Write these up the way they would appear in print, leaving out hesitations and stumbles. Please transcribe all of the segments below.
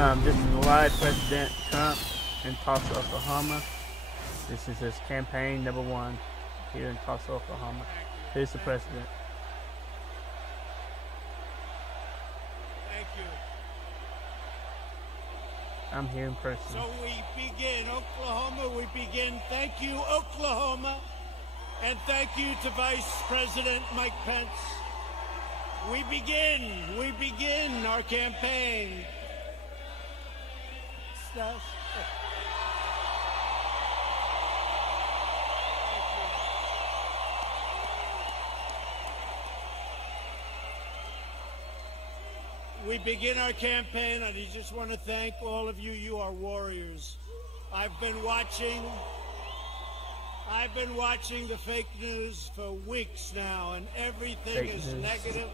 This is live President Trump in Tulsa, Oklahoma. This is his campaign #1 here in Tulsa, Oklahoma. Here's the president. Thank you. I'm here in person. So we begin, Oklahoma, we begin. Thank you, Oklahoma. And thank you to Vice President Mike Pence. We begin our campaign. We begin our campaign, and I just want to thank all of you. You are warriors. I've been watching the fake news for weeks now, and everything is negative.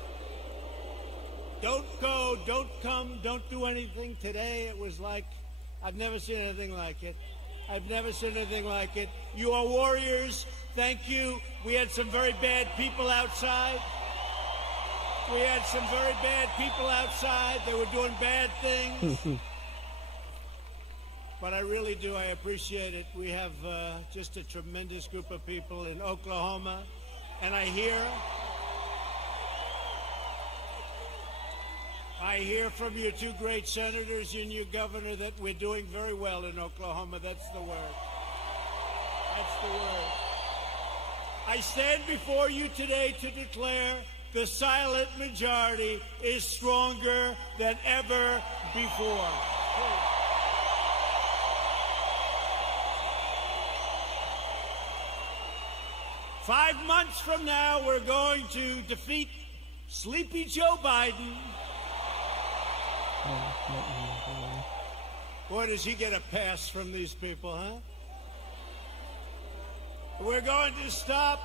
Don't go, don't come, don't do anything. Today it was like, I've never seen anything like it. I've never seen anything like it. You are warriors. Thank you. We had some very bad people outside. They were doing bad things. But I really do. I appreciate it. We have just a tremendous group of people in Oklahoma. And I hear from your two great senators and your governor that we're doing very well in Oklahoma. That's the word. That's the word. I stand before you today to declare the silent majority is stronger than ever before. 5 months from now, we're going to defeat Sleepy Joe Biden. Boy, does he get a pass from these people, huh? We're going to stop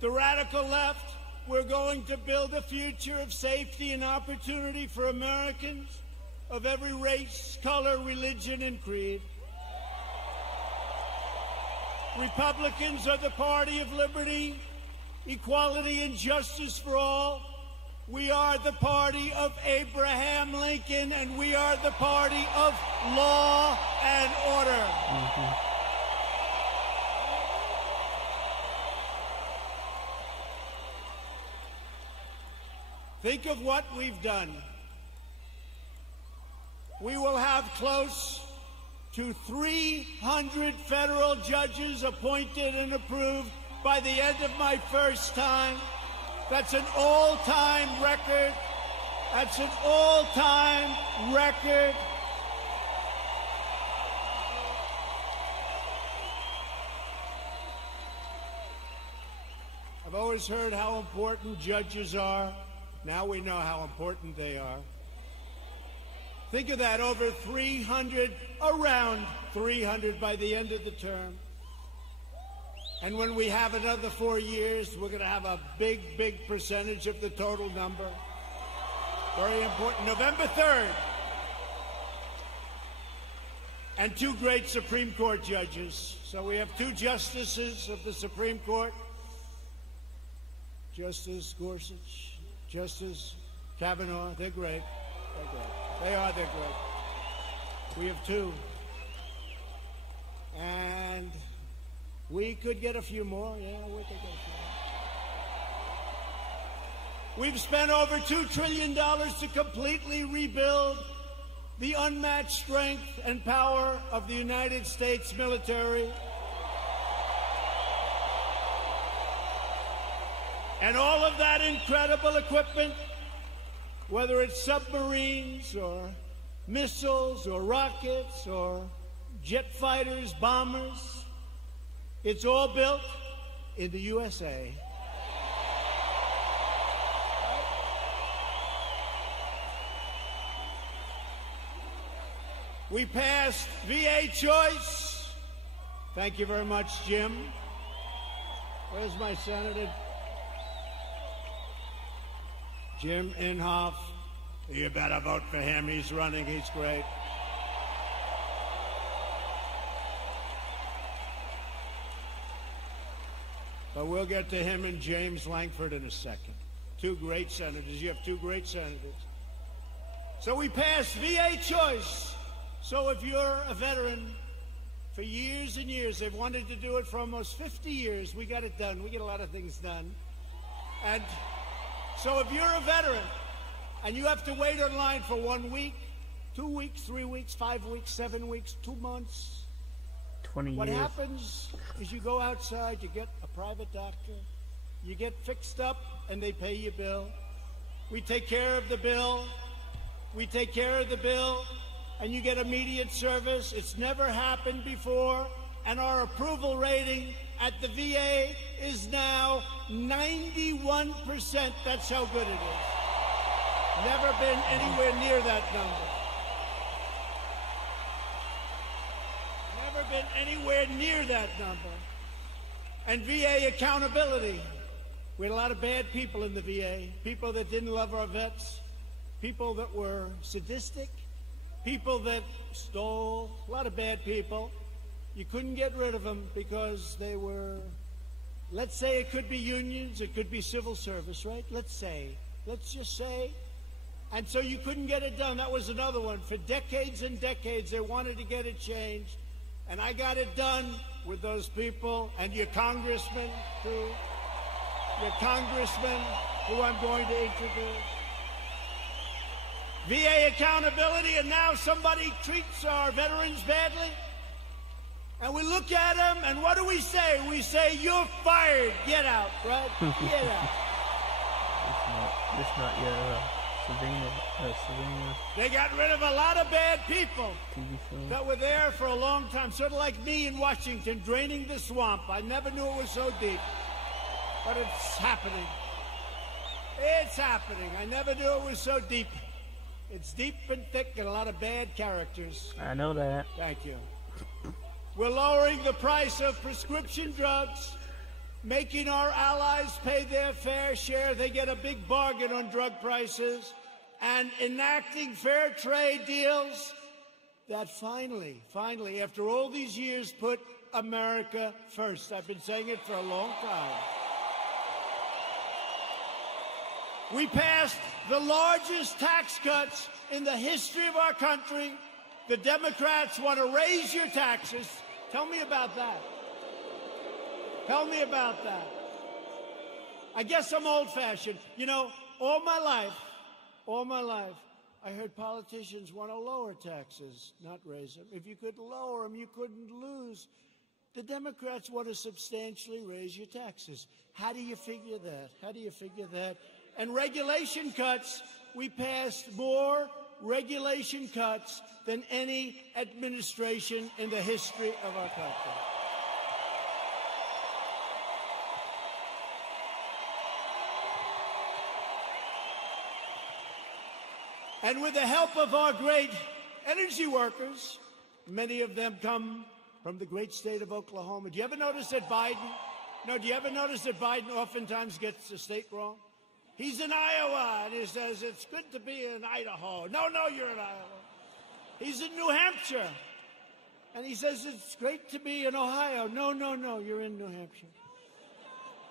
the radical left. We're going to build a future of safety and opportunity for Americans of every race, color, religion, and creed. Republicans are the party of liberty, equality, and justice for all. We are the party of Abraham Lincoln, and we are the party of law and order. Think of what we've done. We will have close to 300 federal judges appointed and approved by the end of my first time. That's an all-time record. That's an all-time record. I've always heard how important judges are. Now we know how important they are. Think of that, over 300, around 300 by the end of the term. And when we have another 4 years, we're going to have a big, big percentage of the total number. Very important. November 3rd. And 2 great Supreme Court judges. So we have 2 justices of the Supreme Court. Justice Gorsuch, Justice Kavanaugh. They're great. They're great. They're great. We have 2. And we could get a few more. Yeah, we could get a few more. We've spent over $2 trillion to completely rebuild the unmatched strength and power of the United States military. And all of that incredible equipment, whether it's submarines or missiles or rockets or jet fighters, bombers, it's all built in the USA. We passed VA choice. Thank you very much, Jim. Where's my senator? Jim Inhofe. You better vote for him. He's running. He's great. But we'll get to him and James Lankford in a second. 2 great senators. You have 2 great senators. So we passed VA choice. So if you're a veteran, for years and years, they've wanted to do it for almost 50 years. We got it done. We get a lot of things done. And so if you're a veteran and you have to wait in line for 1 week, 2 weeks, 3 weeks, 5 weeks, 7 weeks, 2 months, 20 years. What happens is you go outside, you get a private doctor, you get fixed up, and they pay your bill. We take care of the bill. We take care of the bill, and you get immediate service. It's never happened before, and our approval rating at the VA is now 91%. That's how good it is. Never been anywhere near that number. Never been anywhere near that number. And VA accountability. We had a lot of bad people in the VA, people that didn't love our vets, people that were sadistic, people that stole, a lot of bad people. You couldn't get rid of them because they were, let's say it could be unions, it could be civil service, right? Let's just say. And so you couldn't get it done. That was another one. For decades and decades, they wanted to get it changed. And I got it done with those people and your congressman, too. Your congressman, who I'm going to introduce. VA accountability, and now somebody treats our veterans badly. And we look at them, and what do we say? We say, you're fired. Get out, right? Get out. It's not your Savannah. They got rid of a lot of bad people that were there for a long time, sort of like me in Washington, draining the swamp. I never knew it was so deep. But it's happening. It's happening. I never knew it was so deep. It's deep and thick and a lot of bad characters. I know that. Thank you. We're lowering the price of prescription drugs, making our allies pay their fair share. They get a big bargain on drug prices, and enacting fair trade deals that finally, after all these years, put America first. I've been saying it for a long time. We passed the largest tax cuts in the history of our country. The Democrats want to raise your taxes. Tell me about that. Tell me about that. I guess I'm old-fashioned. You know, all my life, I heard politicians want to lower taxes, not raise them. If you could lower them, you couldn't lose. The Democrats want to substantially raise your taxes. How do you figure that? How do you figure that? And regulation cuts, we passed more regulation cuts than any administration in the history of our country. And with the help of our great energy workers, many of them come from the great state of Oklahoma. Do you ever notice that Biden oftentimes gets the state wrong? He's in Iowa, and he says, it's good to be in Idaho. No, you're in Iowa. He's in New Hampshire, and he says, it's great to be in Ohio. No, you're in New Hampshire.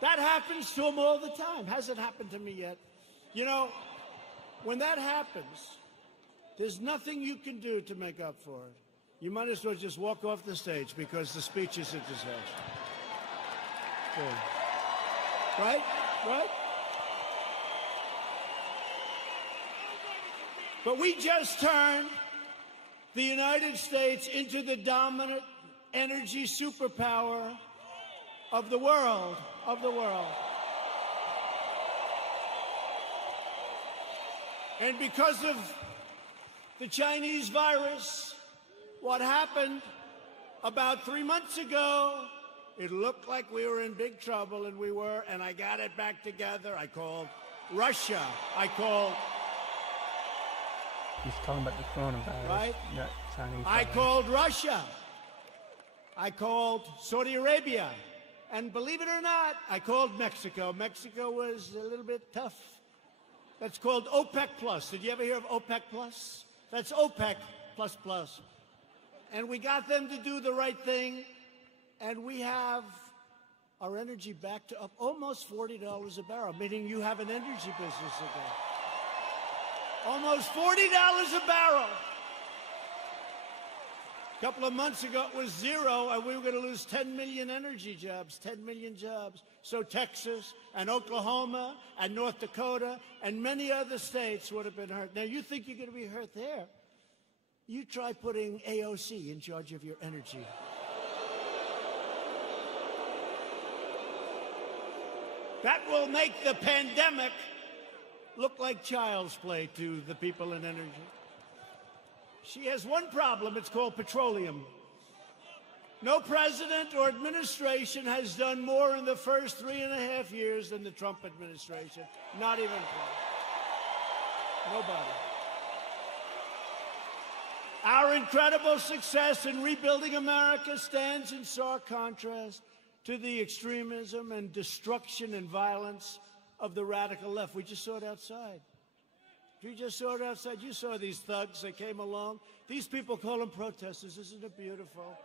That happens to him all the time. Hasn't happened to me yet. You know, when that happens, there's nothing you can do to make up for it. You might as well just walk off the stage because the speech is a disaster. Good. Right? But we just turned the United States into the dominant energy superpower of the world. And because of the Chinese virus, what happened about 3 months ago, it looked like we were in big trouble, and we were, and I got it back together. I called Russia. He's talking about the coronavirus, right? Not Chinese virus. I called Russia. I called Saudi Arabia. And believe it or not, I called Mexico. Mexico was a little bit tough. That's called OPEC Plus. Did you ever hear of OPEC Plus? That's OPEC plus plus. And we got them to do the right thing. And we have our energy back to up almost $40 a barrel, meaning you have an energy business again. Almost $40 a barrel. A couple of months ago, it was zero, and we were going to lose 10 million energy jobs, 10 million jobs. So Texas and Oklahoma and North Dakota and many other states would have been hurt. Now, you think you're going to be hurt there? You try putting AOC in charge of your energy. That will make the pandemic look like child's play to the people in energy. She has one problem. It's called petroleum. No president or administration has done more in the first 3.5 years than the Trump administration. Not even close. Nobody. Our incredible success in rebuilding America stands in stark contrast to the extremism and destruction and violence of the radical left. We just saw it outside. You just saw it outside. You saw these thugs that came along. These people call them protesters. Isn't it beautiful?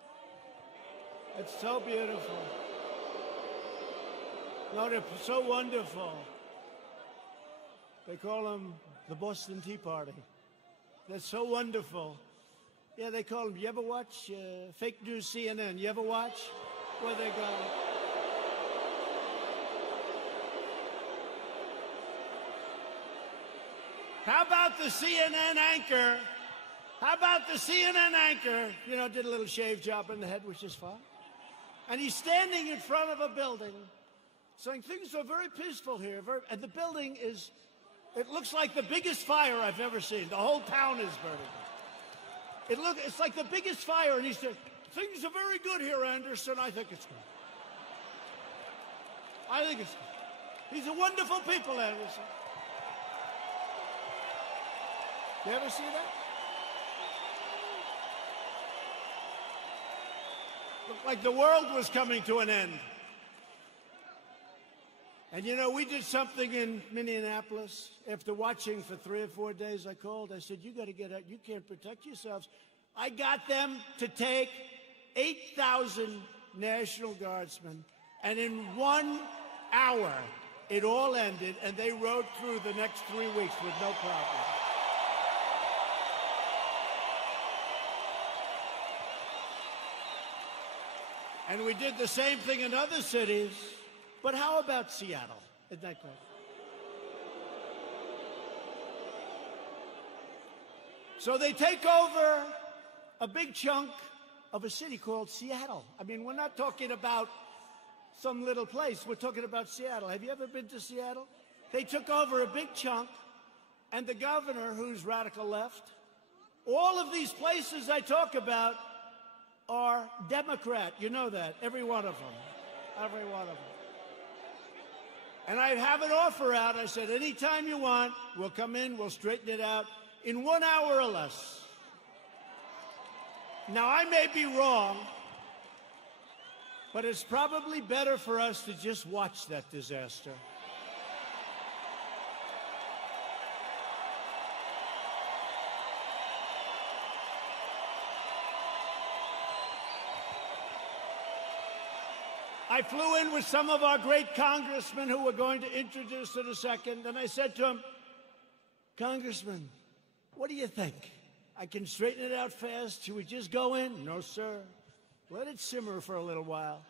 It's so beautiful. No, they're so wonderful. They call them the Boston Tea Party. They're so wonderful. Yeah, they call them. You ever watch fake news CNN? You ever watch? Where they go? How about the CNN anchor? How about the CNN anchor? You know, did a little shave job in the head, which is fine. And he's standing in front of a building saying things are very peaceful here. And the building is, it looks like the biggest fire I've ever seen. The whole town is burning. It's like the biggest fire. And he said, things are very good here, Anderson. I think it's good. I think it's good. These are wonderful people, Anderson. You ever see that? Looked like the world was coming to an end. And you know, we did something in Minneapolis. After watching for 3 or 4 days, I called. I said, you got to get out. You can't protect yourselves. I got them to take 8,000 National Guardsmen. And in 1 hour, it all ended. And they rode through the next 3 weeks with no problem. And we did the same thing in other cities. But how about Seattle? Isn't that great? So they take over a big chunk of a city called Seattle. I mean, we're not talking about some little place. We're talking about Seattle. Have you ever been to Seattle? They took over a big chunk, and the governor, who's radical left, all of these places I talk about are Democrat. You know that. Every one of them. Every one of them. And I have an offer out. I said, anytime you want, we'll come in, we'll straighten it out in 1 hour or less. Now, I may be wrong, but it's probably better for us to just watch that disaster. I flew in with some of our great congressmen who we're going to introduce in a second, and I said to him, Congressman, what do you think? I can straighten it out fast. Should we just go in? No, sir. Let it simmer for a little while.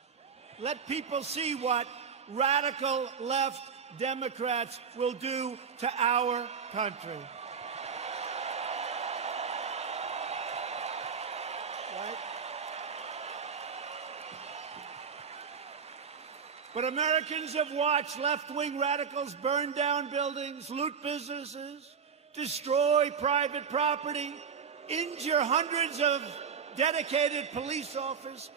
Let people see what radical left Democrats will do to our country. Right? But Americans have watched left-wing radicals burn down buildings, loot businesses, destroy private property, injure hundreds of dedicated police officers.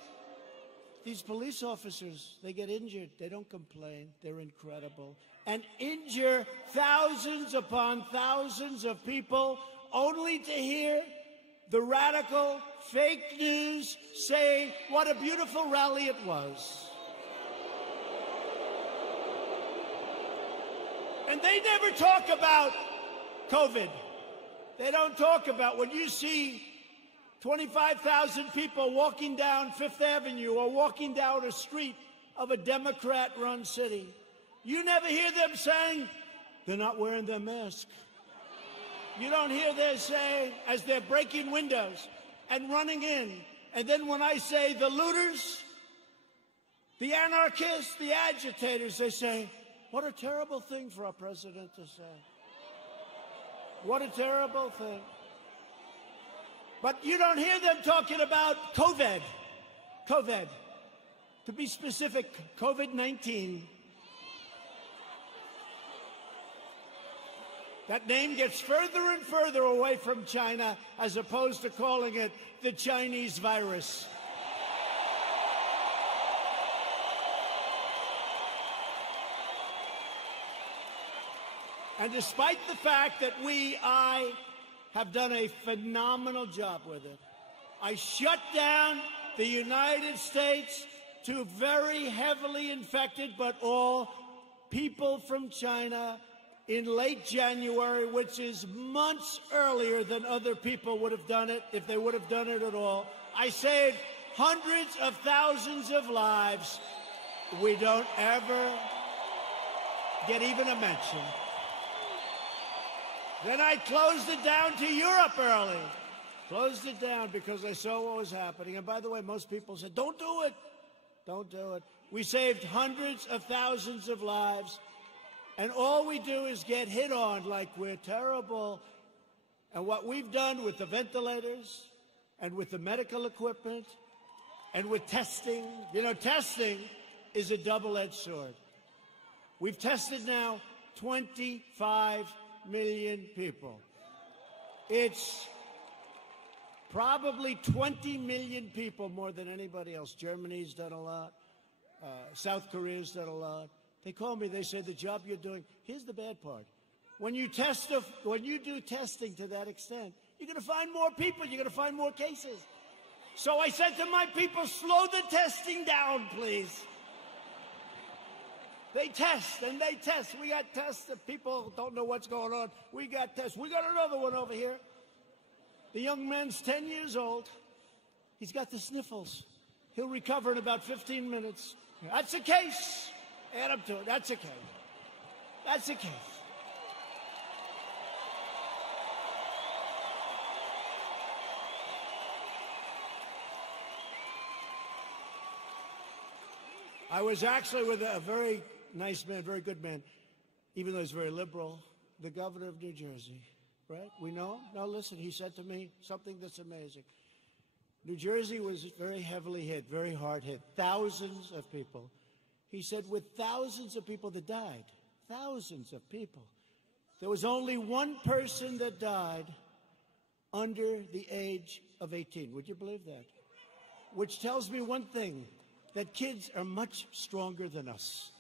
These police officers, they get injured. They don't complain. They're incredible. And injure thousands upon thousands of people only to hear the radical fake news say what a beautiful rally it was. And they never talk about COVID. They don't talk about when you see 25,000 people walking down Fifth Avenue or walking down a street of a Democrat-run city. You never hear them saying, they're not wearing their mask. You don't hear them say, as they're breaking windows and running in, and then when I say the looters, the anarchists, the agitators, they say, what a terrible thing for our president to say. What a terrible thing. But you don't hear them talking about COVID. COVID. To be specific, COVID-19. That name gets further and further away from China as opposed to calling it the Chinese virus. And despite the fact that I have done a phenomenal job with it, I shut down the United States to very heavily infected, but all people from China in late January, which is months earlier than other people would have done it, if they would have done it at all. I saved hundreds of thousands of lives. We don't ever get even a mention. Then I closed it down to Europe early. Closed it down because I saw what was happening. And by the way, most people said, don't do it. Don't do it. We saved hundreds of thousands of lives. And all we do is get hit on like we're terrible. And what we've done with the ventilators and with the medical equipment and with testing, you know, testing is a double-edged sword. We've tested now 25 million people. It's probably 20 million people more than anybody else. Germany's done a lot. South Korea's done a lot. They call me, they say, the job you're doing, here's the bad part. When you do testing to that extent, you're going to find more people, you're going to find more cases. So I said to my people, slow the testing down, please. They test and they test. We got tests that people don't know what's going on. We got tests. We got another one over here. The young man's 10 years old. He's got the sniffles. He'll recover in about 15 minutes. That's a case. Add up to it. That's a case. That's a case. I was actually with a very nice man, very good man, even though he's very liberal, the governor of New Jersey, right? We know him? No, listen, he said to me something that's amazing. New Jersey was very heavily hit, very hard hit, thousands of people. He said with thousands of people that died, thousands of people, there was only one person that died under the age of 18. Would you believe that? Which tells me one thing, that kids are much stronger than us.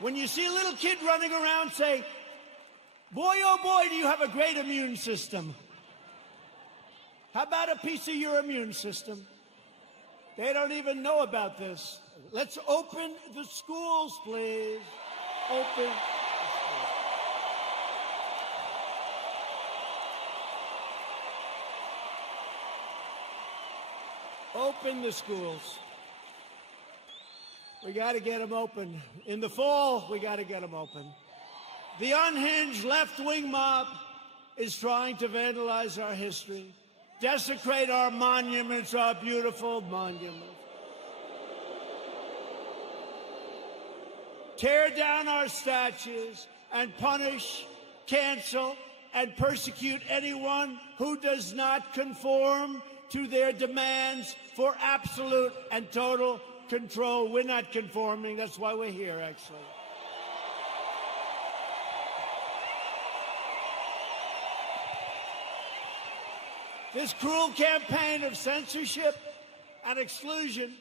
When you see a little kid running around, say, boy, oh boy, do you have a great immune system. How about a piece of your immune system? They don't even know about this. Let's open the schools, please. Open. Open the schools. We got to get them open. In the fall, we got to get them open. The unhinged left-wing mob is trying to vandalize our history, desecrate our monuments, our beautiful monuments, tear down our statues, and punish, cancel, and persecute anyone who does not conform to their demands for absolute and total control. We're not conforming. That's why we're here, actually. This cruel campaign of censorship and exclusion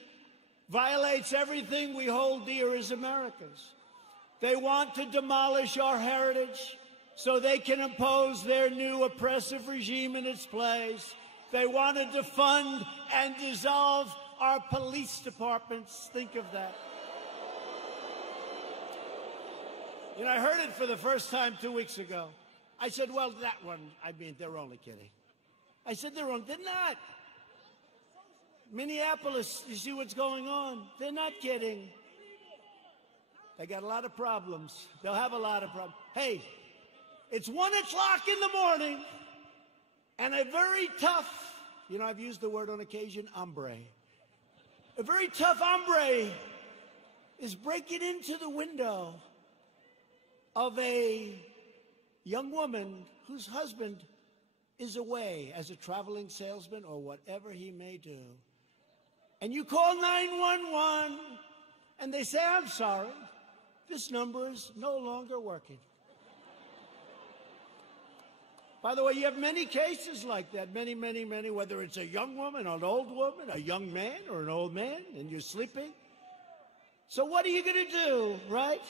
violates everything we hold dear as Americans. They want to demolish our heritage so they can impose their new oppressive regime in its place. They want to defund and dissolve our police departments. Think of that. You know, I heard it for the first time 2 weeks ago. I said, well, that one, I mean, they're only kidding. I said, they're wrong. They're not. Minneapolis, you see what's going on? They're not kidding. They got a lot of problems. They'll have a lot of problems. Hey, it's 1 o'clock in the morning, and a very tough, you know, I've used the word on occasion, hombre. A very tough hombre is breaking into the window of a young woman whose husband is away as a traveling salesman or whatever he may do. And you call 911, and they say, I'm sorry, this number is no longer working. By the way, you have many cases like that, many, whether it's a young woman, an old woman, a young man, or an old man, and you're sleeping. So what are you going to do, right?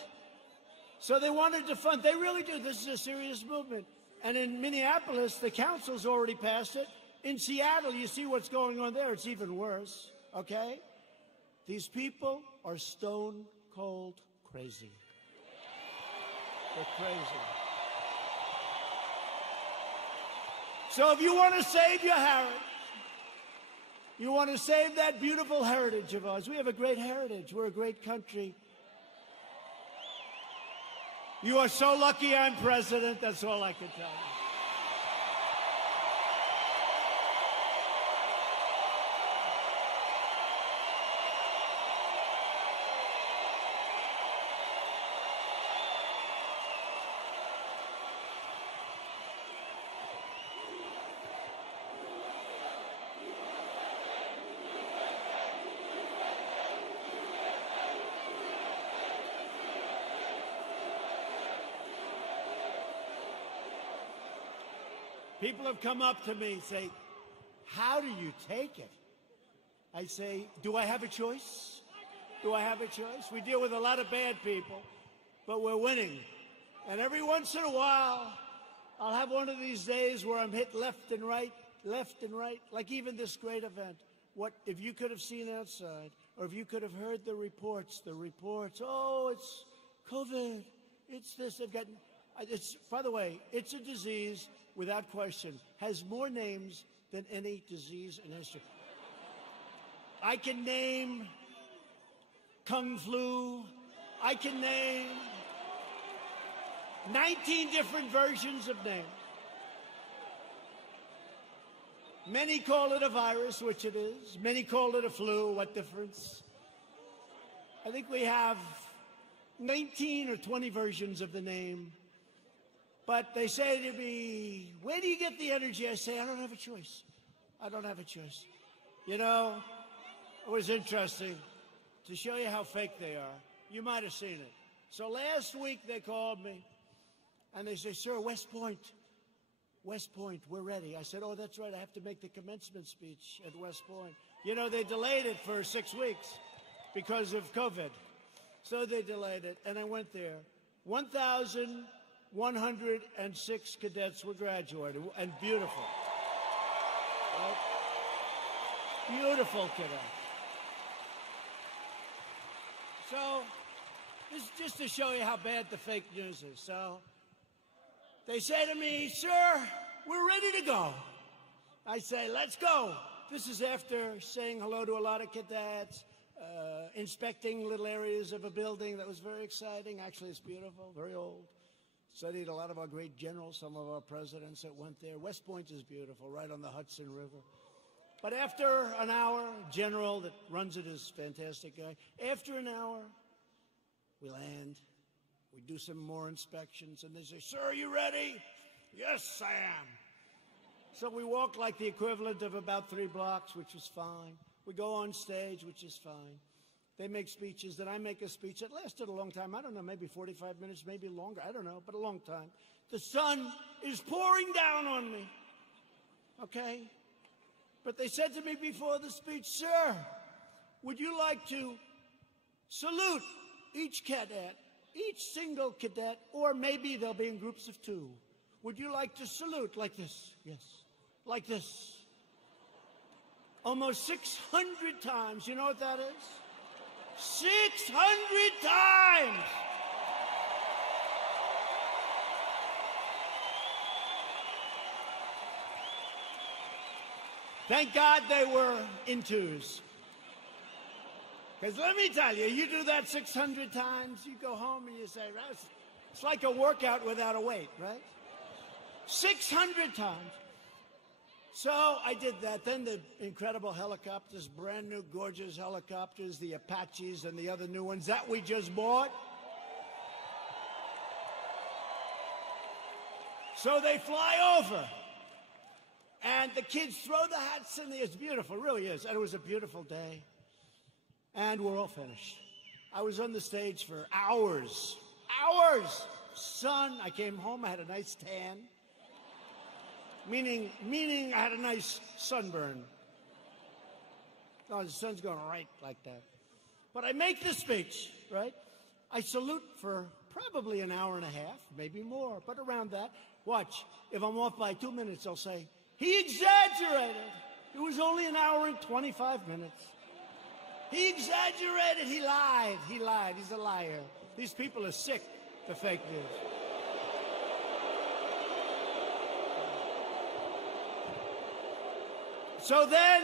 So they wanted to fund, they really do. This is a serious movement. And in Minneapolis, the council's already passed it. In Seattle, you see what's going on there. It's even worse, okay? These people are stone cold crazy. They're crazy. So if you want to save your heritage, you want to save that beautiful heritage of ours. We have a great heritage. We're a great country. You are so lucky I'm president. That's all I can tell you. People have come up to me and say, how do you take it? I say, do I have a choice? Do I have a choice? We deal with a lot of bad people, but we're winning. And every once in a while, I'll have one of these days where I'm hit left and right, like even this great event. What if you could have seen outside, or if you could have heard the reports, oh, it's COVID, it's this, they've got... by the way, it's a disease, without question, has more names than any disease in history. I can name Kung Flu. I can name 19 different versions of names. Many call it a virus, which it is. Many call it a flu. What difference? I think we have 19 or 20 versions of the name. But they say to me, where do you get the energy? I say, I don't have a choice. I don't have a choice. You know, it was interesting to show you how fake they are. You might have seen it. So last week they called me, and they say, sir, West Point, we're ready. I said, oh, that's right. I have to make the commencement speech at West Point. You know, they delayed it for 6 weeks because of COVID. So they delayed it, and I went there. 1,106 cadets were graduated, and beautiful. Right? Beautiful cadets. So, this is just to show you how bad the fake news is. So, they say to me, sir, we're ready to go. I say, let's go. This is after saying hello to a lot of cadets, inspecting little areas of a building that was very exciting. Actually, it's beautiful, very old. Studied a lot of our great generals, some of our presidents that went there. West Point is beautiful, right on the Hudson River. But after an hour, general that runs it is a fantastic guy. After an hour, we land. We do some more inspections, and they say, sir, are you ready? Yes, I am. So we walk like the equivalent of about 3 blocks, which is fine. We go on stage, which is fine. They make speeches. Then I make a speech that lasted a long time. I don't know, maybe 45 minutes, maybe longer. I don't know, but a long time. The sun is pouring down on me, okay? But they said to me before the speech, sir, would you like to salute each cadet, each single cadet, or maybe they'll be in groups of 2. Would you like to salute like this? Yes. Like this. Almost 600 times. You know what that is? 600 times! Thank God they were in 2s. Because let me tell you, you do that 600 times, you go home and you say, it's like a workout without a weight, right? 600 times. So I did that. Then the incredible helicopters, brand new, gorgeous helicopters, the Apaches and the other new ones that we just bought. So they fly over. And the kids throw the hats in the air. It's beautiful, it really is. And it was a beautiful day. And we're all finished. I was on the stage for hours. Hours! Sun. I came home, I had a nice tan. Meaning I had a nice sunburn. No, the sun's going right like that. But I make the speech, right? I salute for probably an hour and a half, maybe more, but around that. Watch, if I'm off by 2 minutes, I'll say, he exaggerated. It was only an hour and 25 minutes. He exaggerated, he lied, he's a liar. These people are sick for fake news. So then,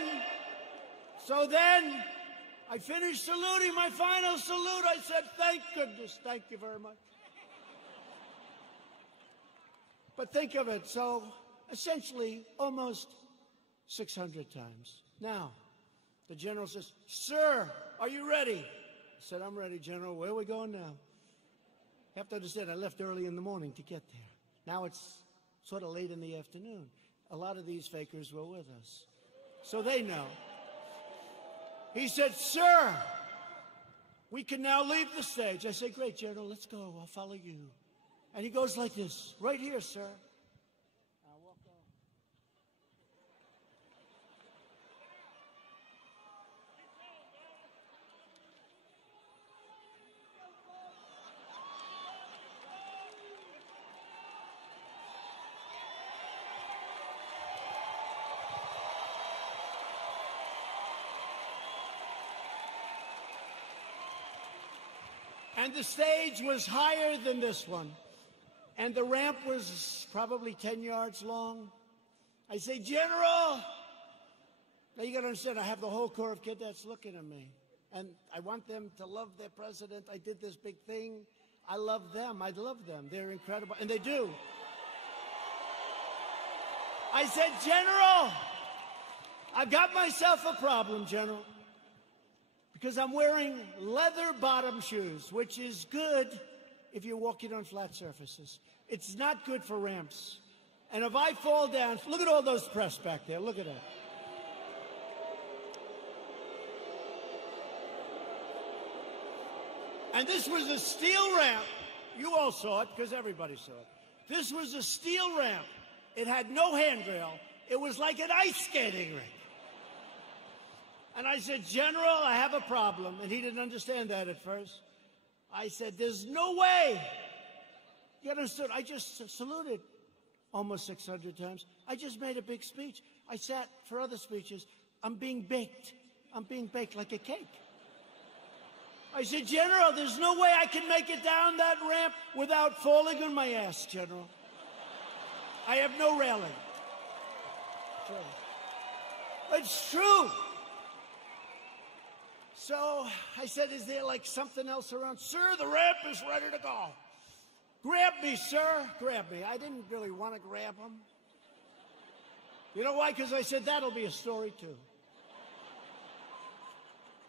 I finished saluting, my final salute. I said, thank goodness, thank you very much. But think of it, so essentially almost 600 times. Now, the general says, sir, are you ready? I said, I'm ready, General. Where are we going now? You have to understand, I left early in the morning to get there. Now it's sort of late in the afternoon. A lot of these fakers were with us. So they know. He said, sir, we can now leave the stage. I said, great, General, let's go. I'll follow you. And he goes like this, right here, sir. I'll walk on. And the stage was higher than this one. And the ramp was probably 10 yards long. I say, General! Now you got to understand, I have the whole Corps of Cadets looking at me. And I want them to love their president. I did this big thing. I love them. I love them. They're incredible. And they do. I said, General, I've got myself a problem, General. Because I'm wearing leather bottom shoes, which is good if you're walking on flat surfaces. It's not good for ramps. And if I fall down, look at all those press back there. Look at that. And this was a steel ramp. You all saw it because everybody saw it. This was a steel ramp. It had no handrail. It was like an ice skating rink. And I said, General, I have a problem. And he didn't understand that at first. I said, there's no way. You understood? I just saluted almost 600 times. I just made a big speech. I sat for other speeches. I'm being baked. I'm being baked like a cake. I said, General, there's no way I can make it down that ramp without falling on my ass, General. I have no railing. It's true. So I said, is there like something else around? Sir, the ramp is ready to go. Grab me, sir. Grab me. I didn't really want to grab him. You know why? Because I said, that'll be a story too.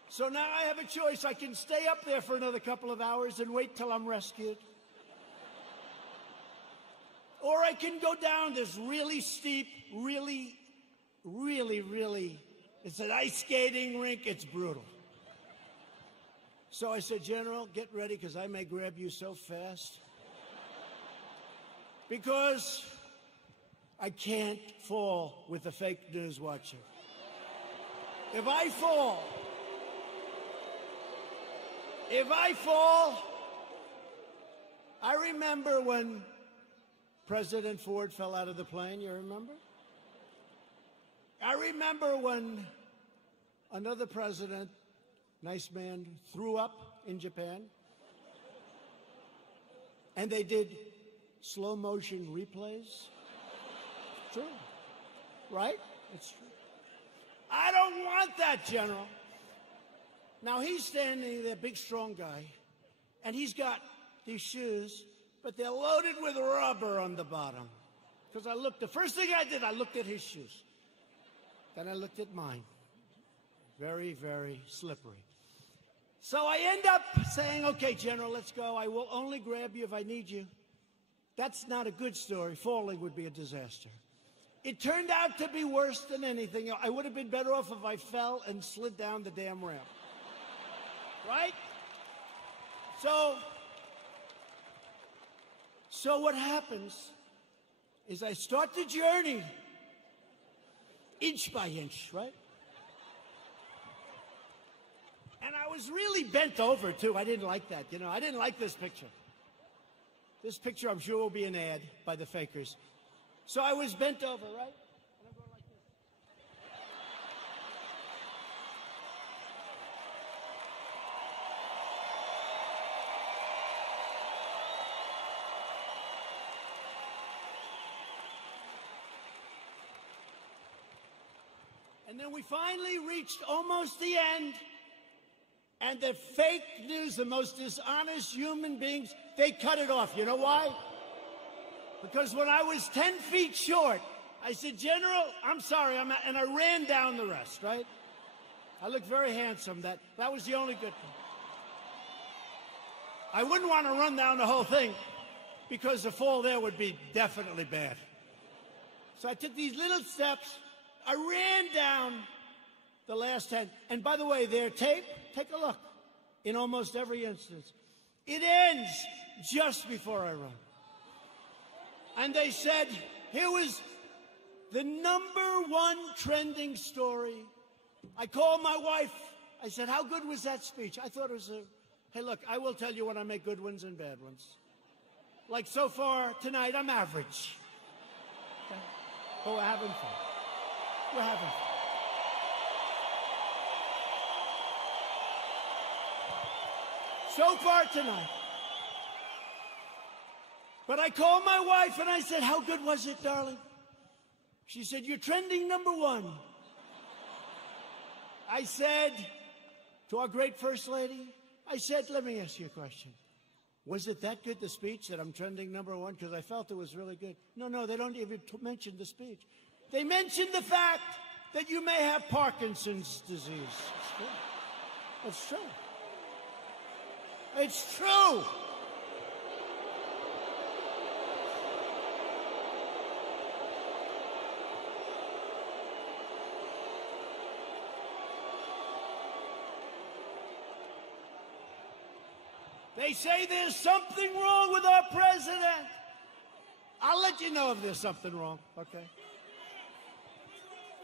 So now I have a choice. I can stay up there for another couple of hours and wait till I'm rescued. Or I can go down this really steep, really, it's an ice skating rink. It's brutal. So I said, General, get ready because I may grab you so fast. Because I can't fall with a fake news watcher. If I fall, I remember when President Ford fell out of the plane, you remember? I remember when another president, nice man, threw up in Japan. And they did slow motion replays. It's true. Right? It's true. I don't want that, General. Now he's standing there, big, strong guy, and he's got these shoes, but they're loaded with rubber on the bottom. Because the first thing I did, I looked at his shoes. Then I looked at mine. Very, very slippery. So I end up saying, okay, General, let's go. I will only grab you if I need you. That's not a good story. Falling would be a disaster. It turned out to be worse than anything. I would have been better off if I fell and slid down the damn ramp. Right? So what happens is I start the journey inch by inch, right? And I was really bent over, too. I didn't like that, you know. I didn't like this picture. This picture, I'm sure, will be an ad by the fakers. So I was bent over, right? And I'm going like this. And then we finally reached almost the end. And the fake news, the most dishonest human beings, they cut it off. You know why? Because when I was 10 feet short, I said, General, I'm sorry, and I ran down the rest, right? I looked very handsome. That was the only good thing. I wouldn't want to run down the whole thing because the fall there would be definitely bad. So I took these little steps. I ran down the last 10. And by the way, their tape, take a look. In almost every instance, it ends just before I run. And they said, here was the #1 trending story. I called my wife. I said, how good was that speech? I thought it was hey, look, I will tell you when I make good ones and bad ones. Like so far tonight, I'm average. Okay? But we're having fun. We're having fun. So far tonight. But I called my wife and I said, how good was it, darling? She said, you're trending #1. I said to our great First Lady, I said, let me ask you a question. Was it that good, the speech, that I'm trending #1? Because I felt it was really good. No, they don't even mention the speech. They mentioned the fact that you may have Parkinson's disease. It's true. It's true. They say there's something wrong with our president. I'll let you know if there's something wrong, okay?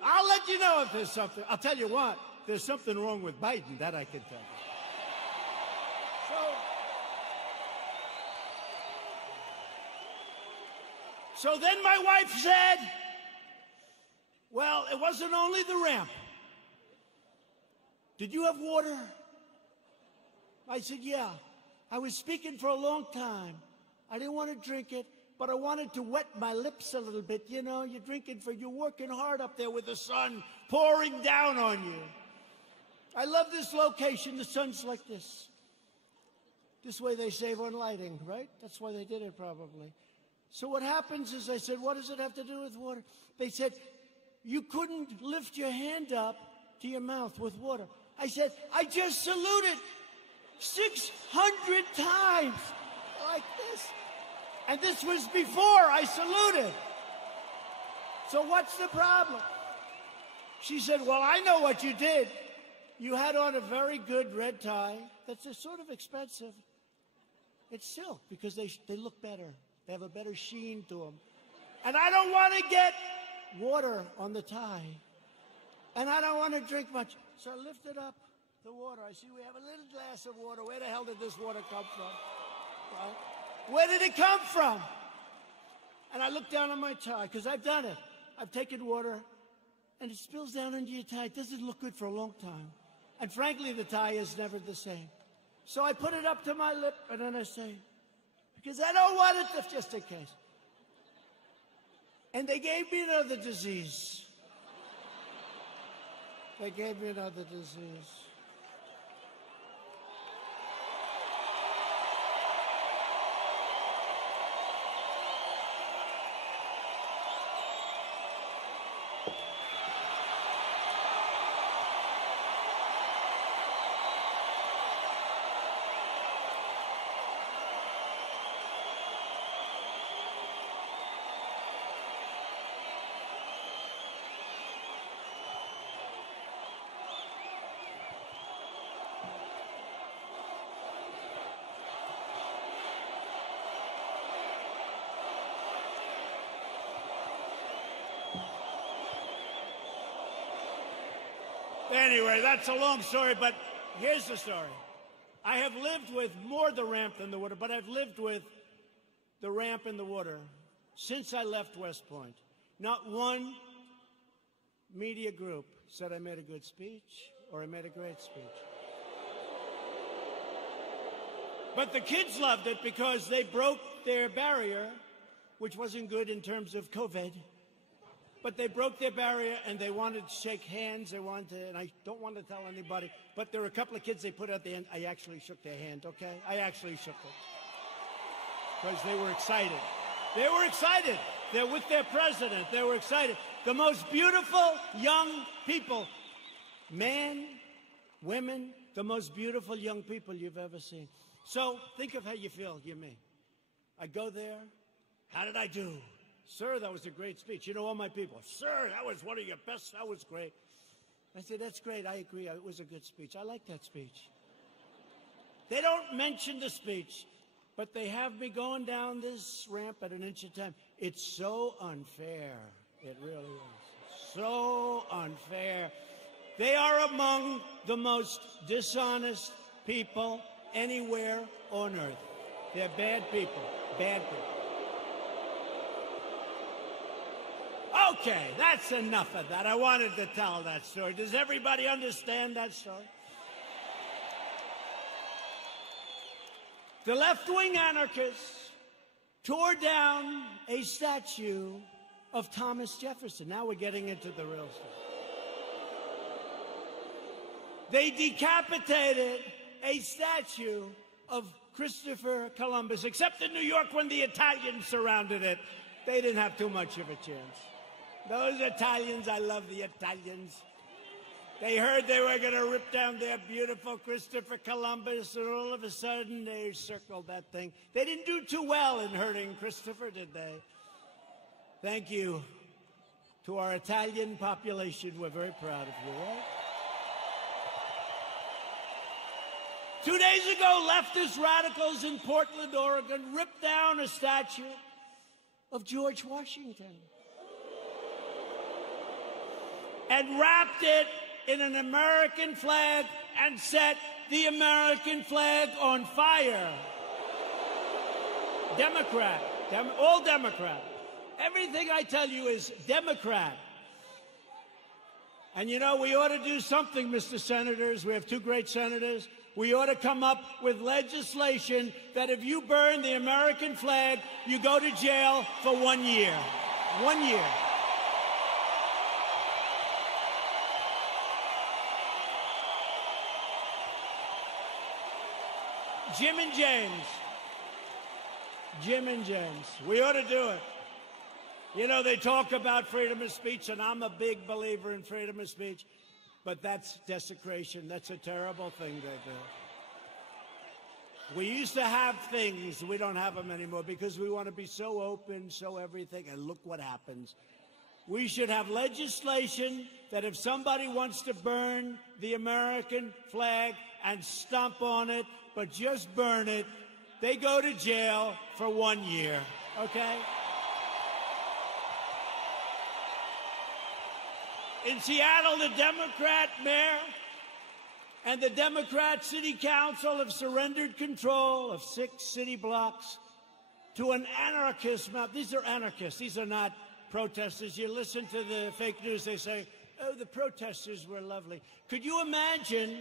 I'll let you know if there's something. I'll tell you what, there's something wrong with Biden, that I can tell you. So then my wife said, well, it wasn't only the ramp. Did you have water? I said, yeah. I was speaking for a long time. I didn't want to drink it, but I wanted to wet my lips a little bit. You know, you're working hard up there with the sun pouring down on you. I love this location. The sun's like this. This way they save on lighting, right? That's why they did it probably. So what happens is I said, what does it have to do with water? They said, you couldn't lift your hand up to your mouth with water. I said, I just saluted 600 times like this. And this was before I saluted. So what's the problem? She said, well, I know what you did. You had on a very good red tie. That's sort of expensive. It's silk because they look better. They have a better sheen to them. And I don't want to get water on the tie. And I don't want to drink much. So I lifted up the water. I see we have a little glass of water. Where the hell did this water come from? Right? Where did it come from? And I looked down on my tie, because I've done it. I've taken water, and it spills down into your tie. It doesn't look good for a long time. And frankly, the tie is never the same. So I put it up to my lip, and then I say, because I don't want it, just in case. And they gave me another disease. They gave me another disease. Anyway, that's a long story, but here's the story. I have lived with more the ramp than the water, but I've lived with the ramp and the water since I left West Point. Not one media group said I made a good speech or I made a great speech. But the kids loved it because they broke their barrier, which wasn't good in terms of COVID. But they broke their barrier and they wanted to shake hands. They wanted to, and I don't want to tell anybody, but there were a couple of kids they put at the end. I actually shook their hand, okay? I actually shook it. Because they were excited. They were excited. They're with their president. They were excited. The most beautiful young people, men, women, the most beautiful young people you've ever seen. So think of how you feel, you me. I go there. How did I do? Sir, that was a great speech. You know, all my people, sir, that was one of your best. That was great. I said, that's great. I agree. It was a good speech. I like that speech. They don't mention the speech, but they have me going down this ramp at an inch at a time. It's so unfair. It really is. So unfair. They are among the most dishonest people anywhere on earth. They're bad people. Bad people. Okay, that's enough of that. I wanted to tell that story. Does everybody understand that story? The left-wing anarchists tore down a statue of Thomas Jefferson. Now we're getting into the real stuff. They decapitated a statue of Christopher Columbus, except in New York when the Italians surrounded it. They didn't have too much of a chance. Those Italians, I love the Italians. They heard they were going to rip down their beautiful Christopher Columbus, and all of a sudden they circled that thing. They didn't do too well in hurting Christopher, did they? Thank you to our Italian population. We're very proud of you, right? 2 days ago, leftist radicals in Portland, Oregon, ripped down a statue of George Washington and wrapped it in an American flag and set the American flag on fire. Democrat, all Democrat. Everything I tell you is Democrat. And you know, we ought to do something, Mr. Senators. We have two great senators. We ought to come up with legislation that if you burn the American flag, you go to jail for 1 year. 1 year. Jim and James. Jim and James. We ought to do it. You know, they talk about freedom of speech, and I'm a big believer in freedom of speech, but that's desecration. That's a terrible thing they do. We used to have things. We don't have them anymore because we want to be so open, so everything, and look what happens. We should have legislation that if somebody wants to burn the American flag and stomp on it, but just burn it, they go to jail for 1 year, okay? In Seattle, the Democrat mayor and the Democrat city council have surrendered control of 6 city blocks to an anarchist mob. These are anarchists. These are not protesters. You listen to the fake news, they say, oh, the protesters were lovely. Could you imagine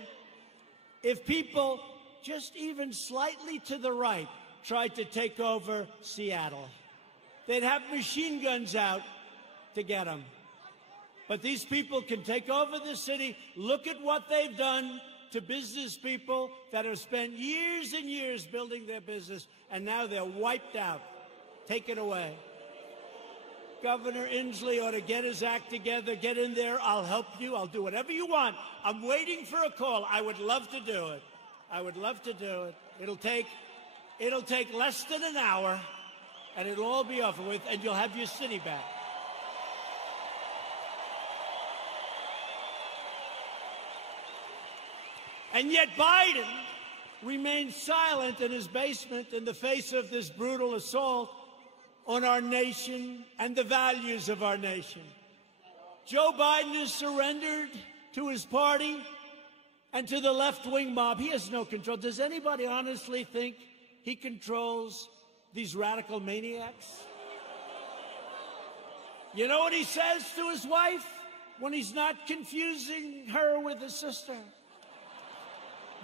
if people just even slightly to the right tried to take over Seattle? They'd have machine guns out to get them. But these people can take over the city. Look at what they've done to business people that have spent years and years building their business, and now they're wiped out, taken away. Governor Inslee ought to get his act together, get in there. I'll help you. I'll do whatever you want. I'm waiting for a call. I would love to do it. I would love to do it. It'll take less than an hour, and it'll all be over with, and you'll have your city back. And yet Biden remains silent in his basement in the face of this brutal assault on our nation and the values of our nation. Joe Biden has surrendered to his party and to the left-wing mob. He has no control. Does anybody honestly think he controls these radical maniacs? You know what he says to his wife when he's not confusing her with his sister?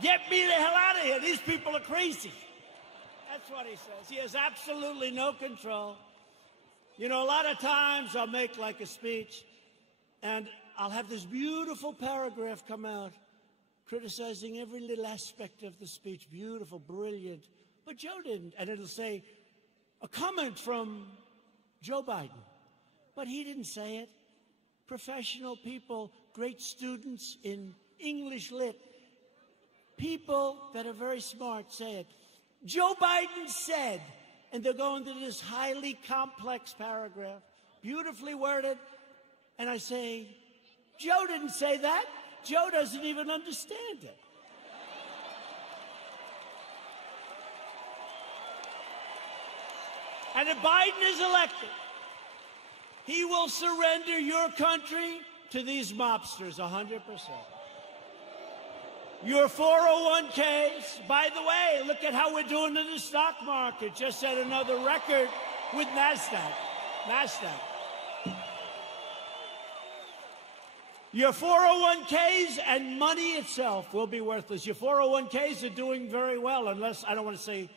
Get me the hell out of here. These people are crazy. That's what he says. He has absolutely no control. You know, a lot of times I'll make like a speech, and I'll have this beautiful paragraph come out criticizing every little aspect of the speech. Beautiful, brilliant. But Joe didn't. And it'll say, a comment from Joe Biden. But he didn't say it. Professional people, great students in English lit, people that are very smart say it. Joe Biden said, and they'll go into this highly complex paragraph, beautifully worded, and I say, Joe didn't say that. Joe doesn't even understand it. And if Biden is elected, he will surrender your country to these mobsters 100%. Your 401ks, by the way, look at how we're doing in the stock market. Just set another record with NASDAQ. Your 401ks and money itself will be worthless. Your 401ks are doing very well, unless, I don't want to say,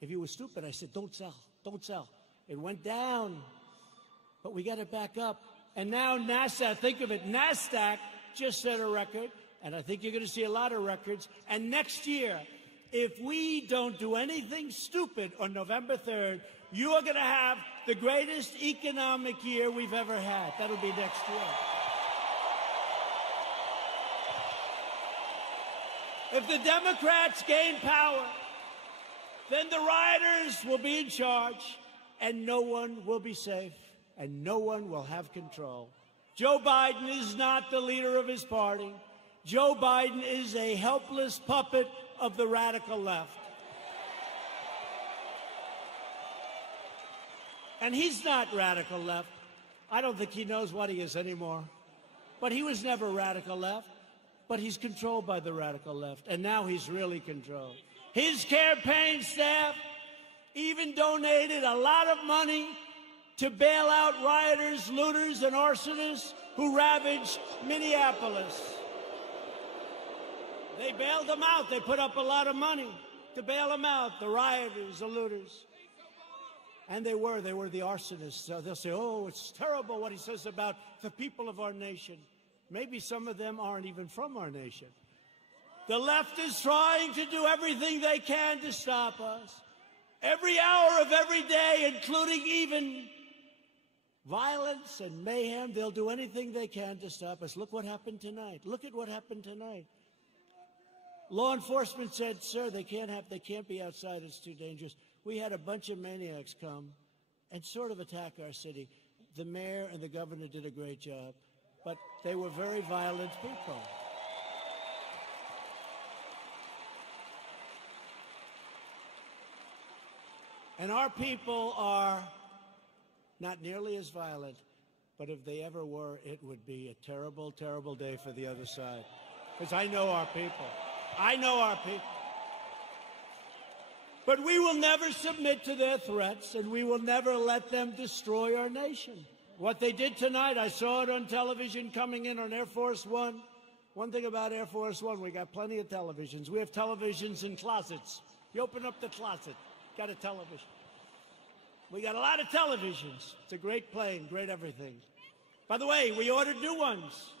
if you were stupid, I said, don't sell, don't sell. It went down, but we got it back up. And now NASDAQ, think of it, NASDAQ just set a record. And I think you're going to see a lot of records. And next year, if we don't do anything stupid on November 3rd, you are going to have the greatest economic year we've ever had. That'll be next year. If the Democrats gain power, then the rioters will be in charge, and no one will be safe, and no one will have control. Joe Biden is not the leader of his party. Joe Biden is a helpless puppet of the radical left. And he's not radical left. I don't think he knows what he is anymore. But he was never radical left. But he's controlled by the radical left. And now he's really controlled. His campaign staff even donated a lot of money to bail out rioters, looters, and arsonists who ravaged Minneapolis. They bailed them out. They put up a lot of money to bail them out, the rioters, the looters. And they were the arsonists. So they'll say, oh, it's terrible what he says about the people of our nation. Maybe some of them aren't even from our nation. The left is trying to do everything they can to stop us. Every hour of every day, including even violence and mayhem, they'll do anything they can to stop us. Look what happened tonight. Look at what happened tonight. Law enforcement said, sir, they can't be outside. It's too dangerous. We had a bunch of maniacs come and sort of attack our city. The mayor and the governor did a great job, but they were very violent people. And our people are not nearly as violent, but if they ever were, it would be a terrible, terrible day for the other side. Because I know our people. I know our people. But we will never submit to their threats, and we will never let them destroy our nation. What they did tonight, I saw it on television coming in on Air Force One. One thing about Air Force One, we got plenty of televisions. We have televisions in closets. You open up the closet, got a television. We got a lot of televisions. It's a great plane, great everything. By the way, we ordered new ones.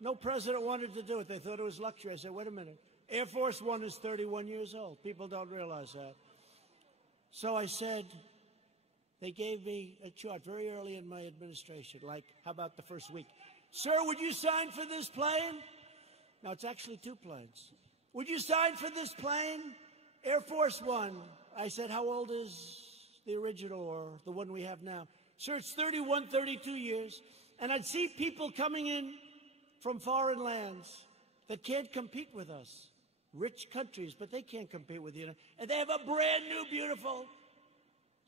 No president wanted to do it. They thought it was luxury. I said, wait a minute. Air Force One is 31 years old. People don't realize that. So I said, they gave me a chart very early in my administration, like, how about the first week? Sir, would you sign for this plane? Now, it's actually two planes. Would you sign for this plane? Air Force One. I said, how old is the original or the one we have now? Sir, it's 31, 32 years. And I'd see people coming in from foreign lands that can't compete with us. Rich countries, but they can't compete with you. And they have a brand new, beautiful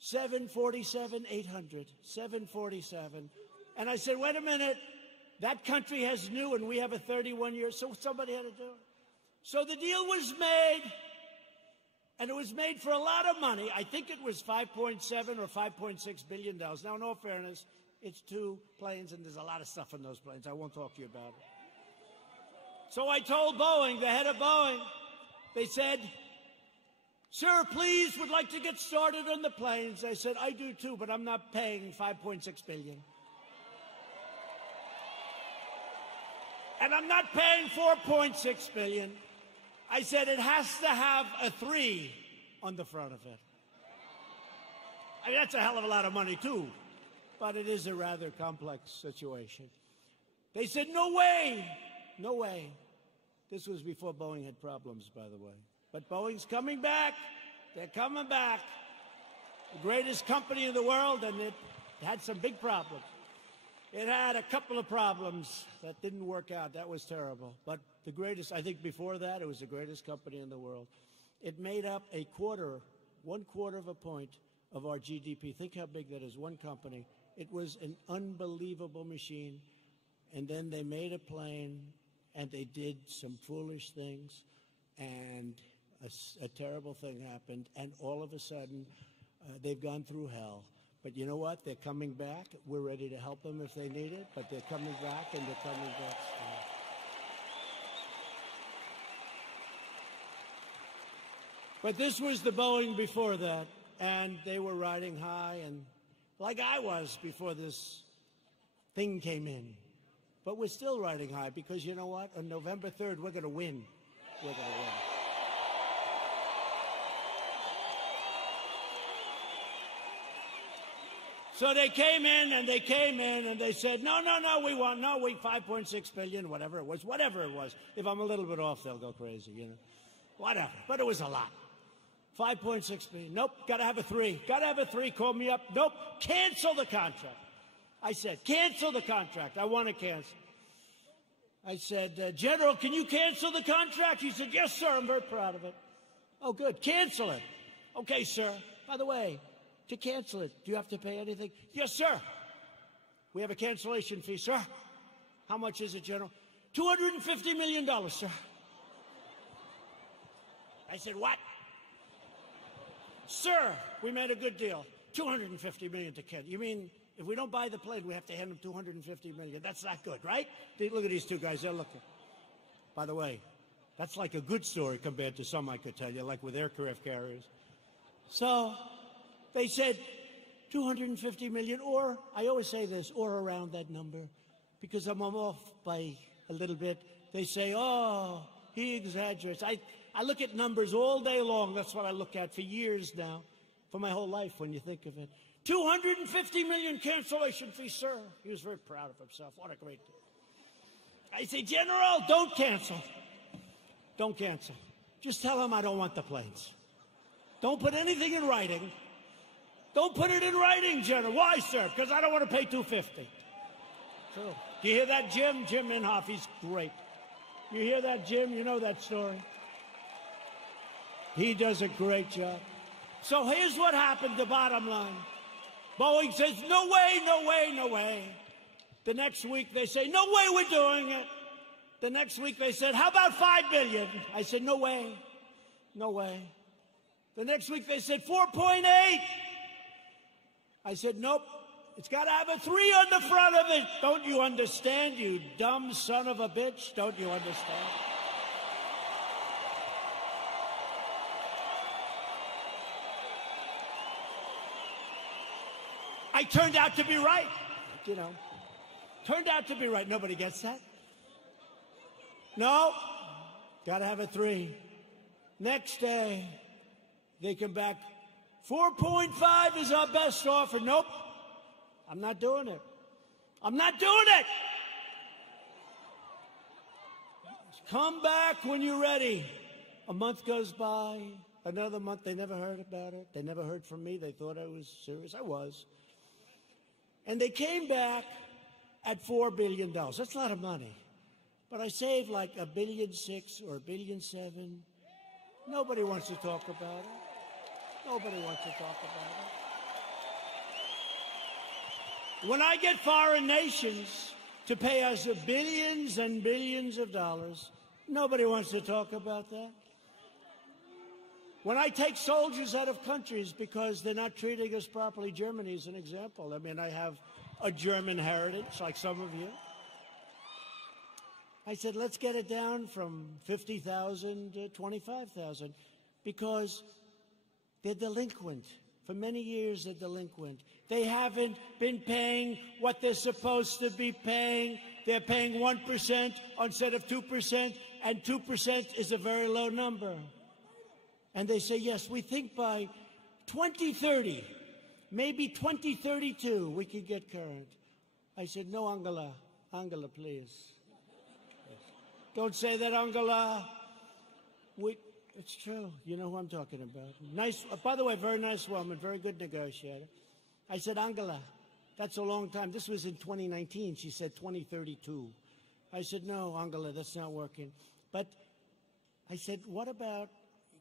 747-800, 747. And I said, wait a minute, That country has new, and we have a 31-year, so somebody had to do it. So the deal was made, and it was made for a lot of money. I think it was $5.7 or $5.6 billion. Now, in all fairness, it's 2 planes, and there's a lot of stuff in those planes. I won't talk to you about it. So I told Boeing, the head of Boeing, they said, "Sir, please, would like to get started on the planes." I said, "I do too, but I'm not paying $5.6 billion. And I'm not paying $4.6 billion. I said, it has to have a 3 on the front of it. I mean, that's a hell of a lot of money, too. But it is a rather complex situation. They said, "No way, no way." This was before Boeing had problems, by the way. But Boeing's coming back. They're coming back. The greatest company in the world, and it had some big problems. It had a couple of problems that didn't work out. That was terrible. But the greatest, I think before that, it was the greatest company in the world. It made up 1/4 of a point of our GDP. Think how big that is, one company. It was an unbelievable machine. And then they made a plane, and they did some foolish things, and a terrible thing happened. And all of a sudden, they've gone through hell. But you know what? They're coming back. We're ready to help them if they need it, but they're coming back, and they're coming back strong. But this was the Boeing before that, and they were riding high, and like I was before this thing came in. But we're still riding high because you know what? On November 3rd, we're going to win. We're going to win. So they came in, and they said, no, we want, 5.6 billion, whatever it was. If I'm a little bit off, they'll go crazy, you know. Whatever. But it was a lot. 5.6 billion. Nope, got to have a 3. Got to have a 3. Call me up. Nope, cancel the contract. I said, cancel the contract. I want to cancel. I said, General, can you cancel the contract? He said, yes, sir. I'm very proud of it. Oh, good. Cancel it. Okay, sir. By the way, to cancel it, do you have to pay anything? Yes, sir. We have a cancellation fee, sir. How much is it, General? $250 million, sir. I said, what? Sir, we made a good deal. $250 million to cancel. You mean if we don't buy the plane, we have to hand them $250 million? That's not good, right? Look at these two guys. They're looking. By the way, that's like a good story compared to some I could tell you, like with aircraft carriers. So they said $250 million, or I always say this, or around that number, because I'm off by a little bit. They say, oh, he exaggerates. I look at numbers all day long. That's what I look at for years now, for my whole life when you think of it. $250 million cancellation fee, sir. He was very proud of himself. What a great deal. I say, General, don't cancel. Don't cancel. Just tell him I don't want the planes. Don't put anything in writing. Don't put it in writing, General. Why, sir? Because I don't want to pay $250. True. Do you hear that, Jim? Jim Inhofe, he's great. You hear that, Jim? You know that story. He does a great job. So here's what happened, the bottom line. Boeing says, no way, no way, no way. The next week they say, no way we're doing it. The next week they said, how about $5 billion? I said, no way, no way. The next week they said, 4.8. I said, nope, it's got to have a 3 on the front of it. Don't you understand, you dumb son of a bitch? Don't you understand? I turned out to be right, you know. Turned out to be right. Nobody gets that. No, got to have a 3. Next day, they come back. 4.5 is our best offer. Nope, I'm not doing it. I'm not doing it. Come back when you're ready. A month goes by, another month. They never heard about it. They never heard from me. They thought I was serious. I was. And they came back at $4 billion. That's a lot of money. But I saved like $1.6 billion or $1.7 billion. Nobody wants to talk about it. Nobody wants to talk about it. When I get foreign nations to pay us billions and billions of dollars. Nobody wants to talk about that. When I take soldiers out of countries because they're not treating us properly, Germany is an example. I mean, I have a German heritage, like some of you. I said, let's get it down from 50,000 to 25,000 because they're delinquent. For many years, they're delinquent. They haven't been paying what they're supposed to be paying. They're paying 1% instead of 2%, and 2% is a very low number. And they say, yes, we think by 2030, maybe 2032, we could get current. I said, no, Angela. Angela, please. Don't say that, Angela. It's true. You know who I'm talking about. Nice, by the way, very nice woman, very good negotiator. I said, Angela, that's a long time. This was in 2019. She said 2032. I said, no, Angela, that's not working. But I said, what about,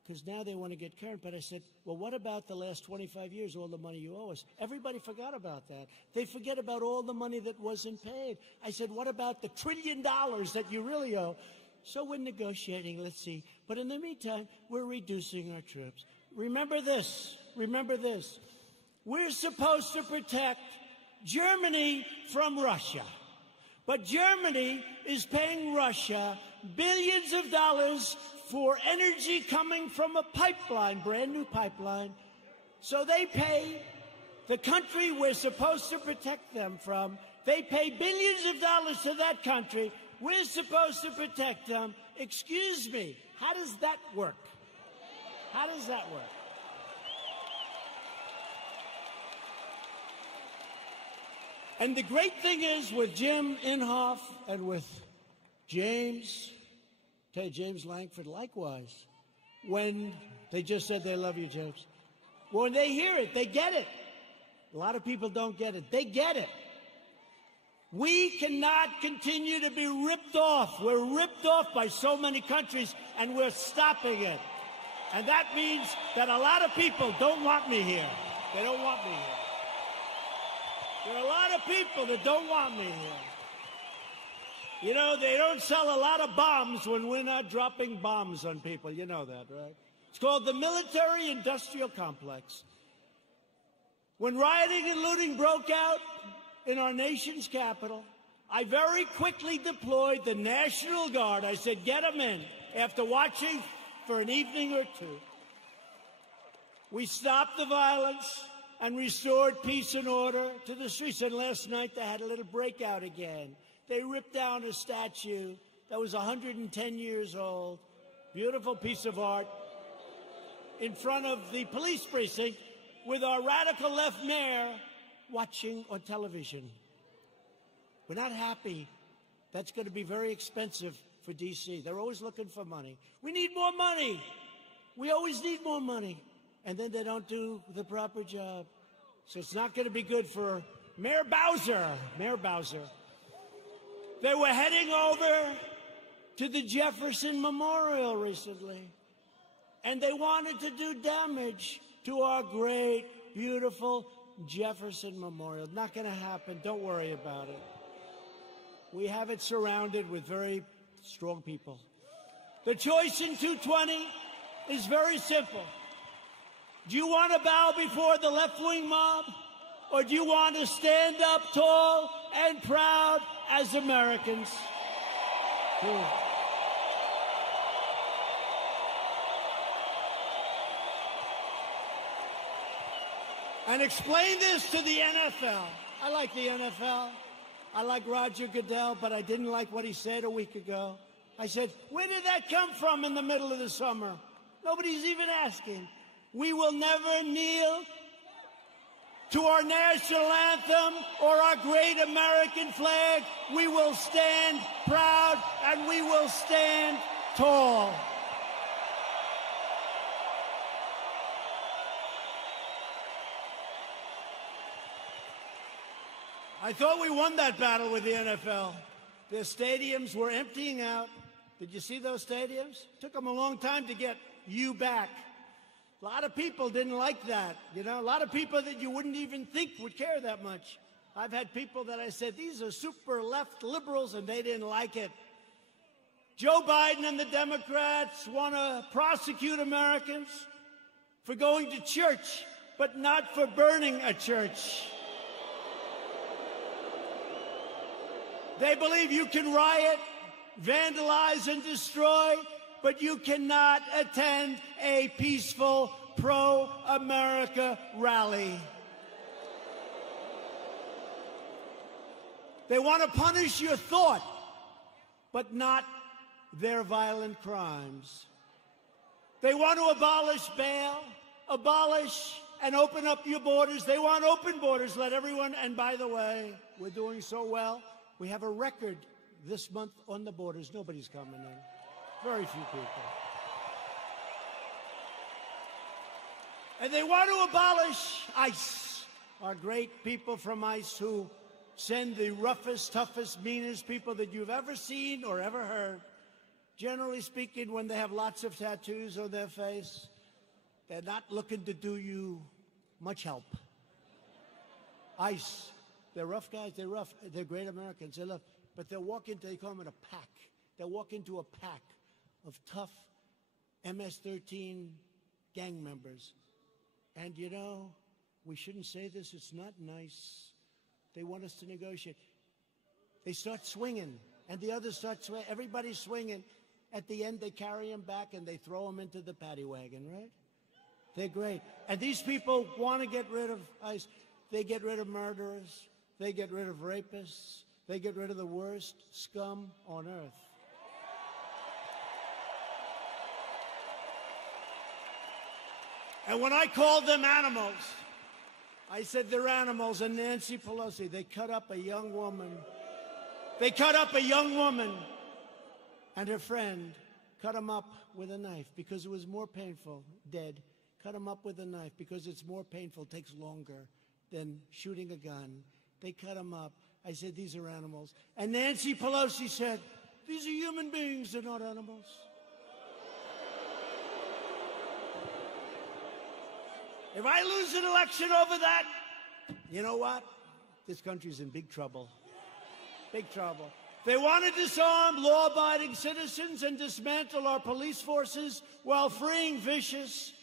because now they want to get current, but I said, well, what about the last 25 years, all the money you owe us? Everybody forgot about that. They forget about all the money that wasn't paid. I said, what about the $1 trillion that you really owe? So we're negotiating, let's see. But in the meantime, we're reducing our troops. Remember this. Remember this. We're supposed to protect Germany from Russia. But Germany is paying Russia billions of dollars for energy coming from a pipeline, brand new pipeline. So they pay the country we're supposed to protect them from. They pay billions of dollars to that country. We're supposed to protect them. Excuse me, how does that work? How does that work? And the great thing is with Jim Inhofe and with James Langford, likewise, when they just said they love you, James. When they hear it, they get it. A lot of people don't get it. They get it. We cannot continue to be ripped off. We're ripped off by so many countries, and we're stopping it. And that means that a lot of people don't want me here. They don't want me here. There are a lot of people that don't want me here. You know, they don't sell a lot of bombs when we're not dropping bombs on people. You know that, right? It's called the military-industrial complex. When rioting and looting broke out in our nation's capital, I very quickly deployed the National Guard. I said, get them in. After watching for an evening or two, we stopped the violence and restored peace and order to the streets. And last night they had a little breakout again. They ripped down a statue that was 110 years old, beautiful piece of art, in front of the police precinct with our radical left mayor watching on television. We're not happy. That's going to be very expensive for D.C. They're always looking for money. We need more money. We always need more money. And then they don't do the proper job. So it's not going to be good for Mayor Bowser. Mayor Bowser. They were heading over to the Jefferson Memorial recently, and they wanted to do damage to our great, beautiful Jefferson Memorial. Not going to happen. Don't worry about it. We have it surrounded with very strong people. The choice in 220 is very simple. Do you want to bow before the left-wing mob, or do you want to stand up tall and proud as Americans? And explain this to the NFL. I like the NFL. I like Roger Goodell, but I didn't like what he said a week ago. I said, where did that come from in the middle of the summer? Nobody's even asking. We will never kneel to our national anthem or our great American flag. We will stand proud and we will stand tall. I thought we won that battle with the NFL. Their stadiums were emptying out. Did you see those stadiums? It took them a long time to get you back. A lot of people didn't like that, you know, a lot of people that you wouldn't even think would care that much. I've had people that I said, these are super left liberals, and they didn't like it. Joe Biden and the Democrats want to prosecute Americans for going to church, but not for burning a church. They believe you can riot, vandalize, and destroy, but you cannot attend a peaceful pro-America rally. They want to punish your thought, but not their violent crimes. They want to abolish bail, abolish and open up your borders. They want open borders, let everyone, and by the way, we're doing so well. We have a record this month on the borders. Nobody's coming in. Very few people. And they want to abolish ICE, our great people from ICE who send the roughest, toughest, meanest people that you've ever seen or ever heard. Generally speaking, when they have lots of tattoos on their face, they're not looking to do you much help. ICE, they're rough guys, they're rough, they're great Americans, they love, but they'll walk into, they call them a pack. They'll walk into a pack of tough MS-13 gang members. And you know, we shouldn't say this, it's not nice. They want us to negotiate. They start swinging, and the others start swinging. Everybody's swinging. At the end, they carry them back, and they throw them into the paddy wagon, right? They're great. And these people want to get rid of ICE. They get rid of murderers. They get rid of rapists. They get rid of the worst scum on earth. And when I called them animals, I said they're animals. And Nancy Pelosi, they cut up a young woman. They cut up a young woman, and her friend cut him up with a knife because it was more painful, dead. Cut him up with a knife because it's more painful, takes longer than shooting a gun. They cut him up. I said, these are animals. And Nancy Pelosi said, these are human beings, they're not animals. If I lose an election over that, you know what? This country's in big trouble. Big trouble. They want to disarm law-abiding citizens and dismantle our police forces while freeing vicious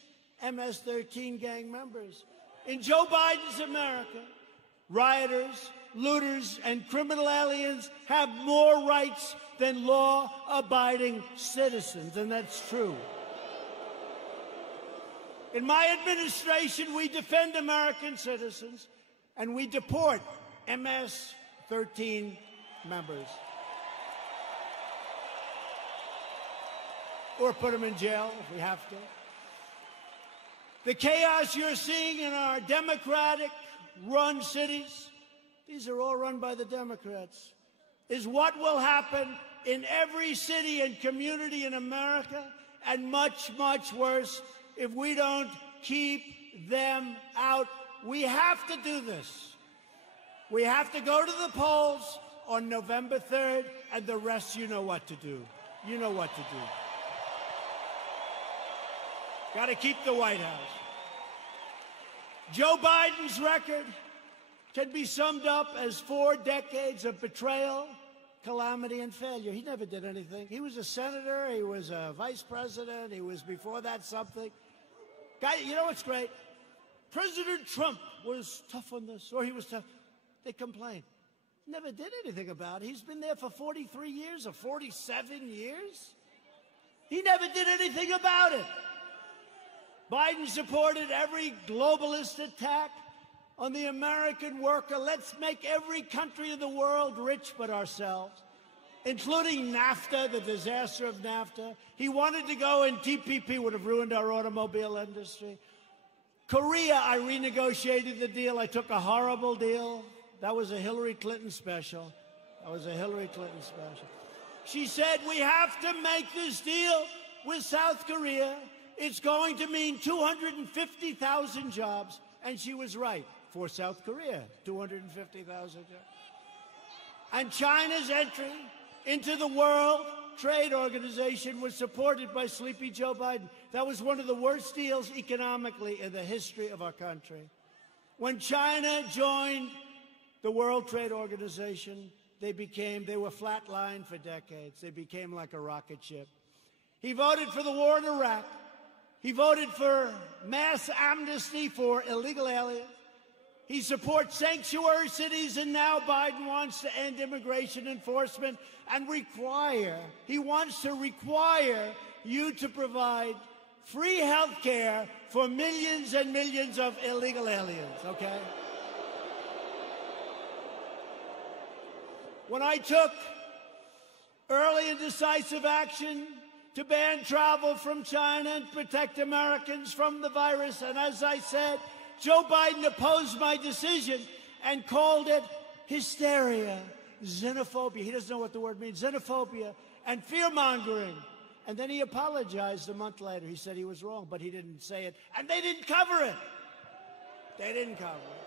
MS-13 gang members. In Joe Biden's America, rioters, looters, and criminal aliens have more rights than law-abiding citizens, and that's true. In my administration, we defend American citizens, and we deport MS-13 members. Or put them in jail if we have to. The chaos you're seeing in our Democratic-run cities, these are all run by the Democrats, is what will happen in every city and community in America, and much, much worse if we don't keep them out. We have to do this. We have to go to the polls on November 3rd, and the rest, you know what to do. You know what to do. Got to keep the White House. Joe Biden's record can be summed up as 4 decades of betrayal, calamity, and failure. He never did anything. He was a senator. He was a vice president. He was before that something. Guy, you know what's great? President Trump was tough on this, or he was tough. They complain. Never did anything about it. He's been there for 43 years or 47 years. He never did anything about it. Biden supported every globalist attack on the American worker. Let's make every country in the world rich but ourselves, including NAFTA, the disaster of NAFTA. He wanted to go, and TPP would have ruined our automobile industry. Korea, I renegotiated the deal. I took a horrible deal. That was a Hillary Clinton special. That was a Hillary Clinton special. She said, we have to make this deal with South Korea. It's going to mean 250,000 jobs. And she was right. For South Korea, 250,000 jobs. And China's entry into the World Trade Organization was supported by Sleepy Joe Biden. That was one of the worst deals economically in the history of our country. When China joined the World Trade Organization, they were flatlined for decades. They became like a rocket ship. He voted for the war in Iraq. He voted for mass amnesty for illegal aliens. He supports sanctuary cities, and now Biden wants to end immigration enforcement and he wants to require you to provide free health care for millions and millions of illegal aliens, okay? When I took early and decisive action to ban travel from China and protect Americans from the virus, and as I said, Joe Biden opposed my decision and called it hysteria, xenophobia. He doesn't know what the word means, xenophobia, and fear-mongering. And then he apologized a month later. He said he was wrong, but he didn't say it, and they didn't cover it. They didn't cover it.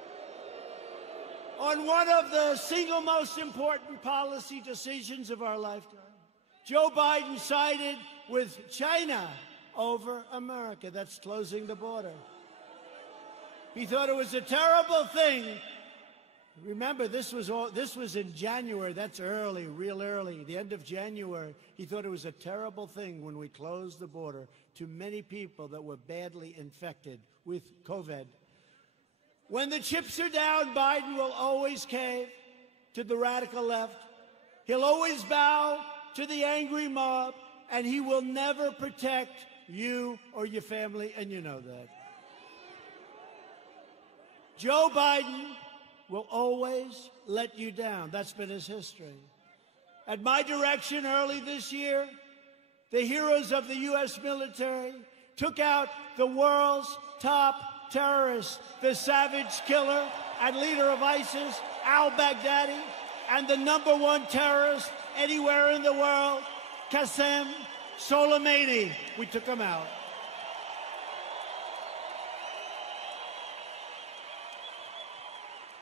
On one of the single most important policy decisions of our lifetime, Joe Biden sided with China over America. That's closing the border. He thought it was a terrible thing. Remember, this was in January. That's early, real early, the end of January. He thought it was a terrible thing when we closed the border to many people that were badly infected with COVID. When the chips are down, Biden will always cave to the radical left. He'll always bow to the angry mob, and he will never protect you or your family, and you know that. Joe Biden will always let you down. That's been his history. At my direction early this year, the heroes of the U.S. military took out the world's top terrorist, the savage killer and leader of ISIS, al-Baghdadi, and the #1 terrorist anywhere in the world, Qasem Soleimani. We took him out.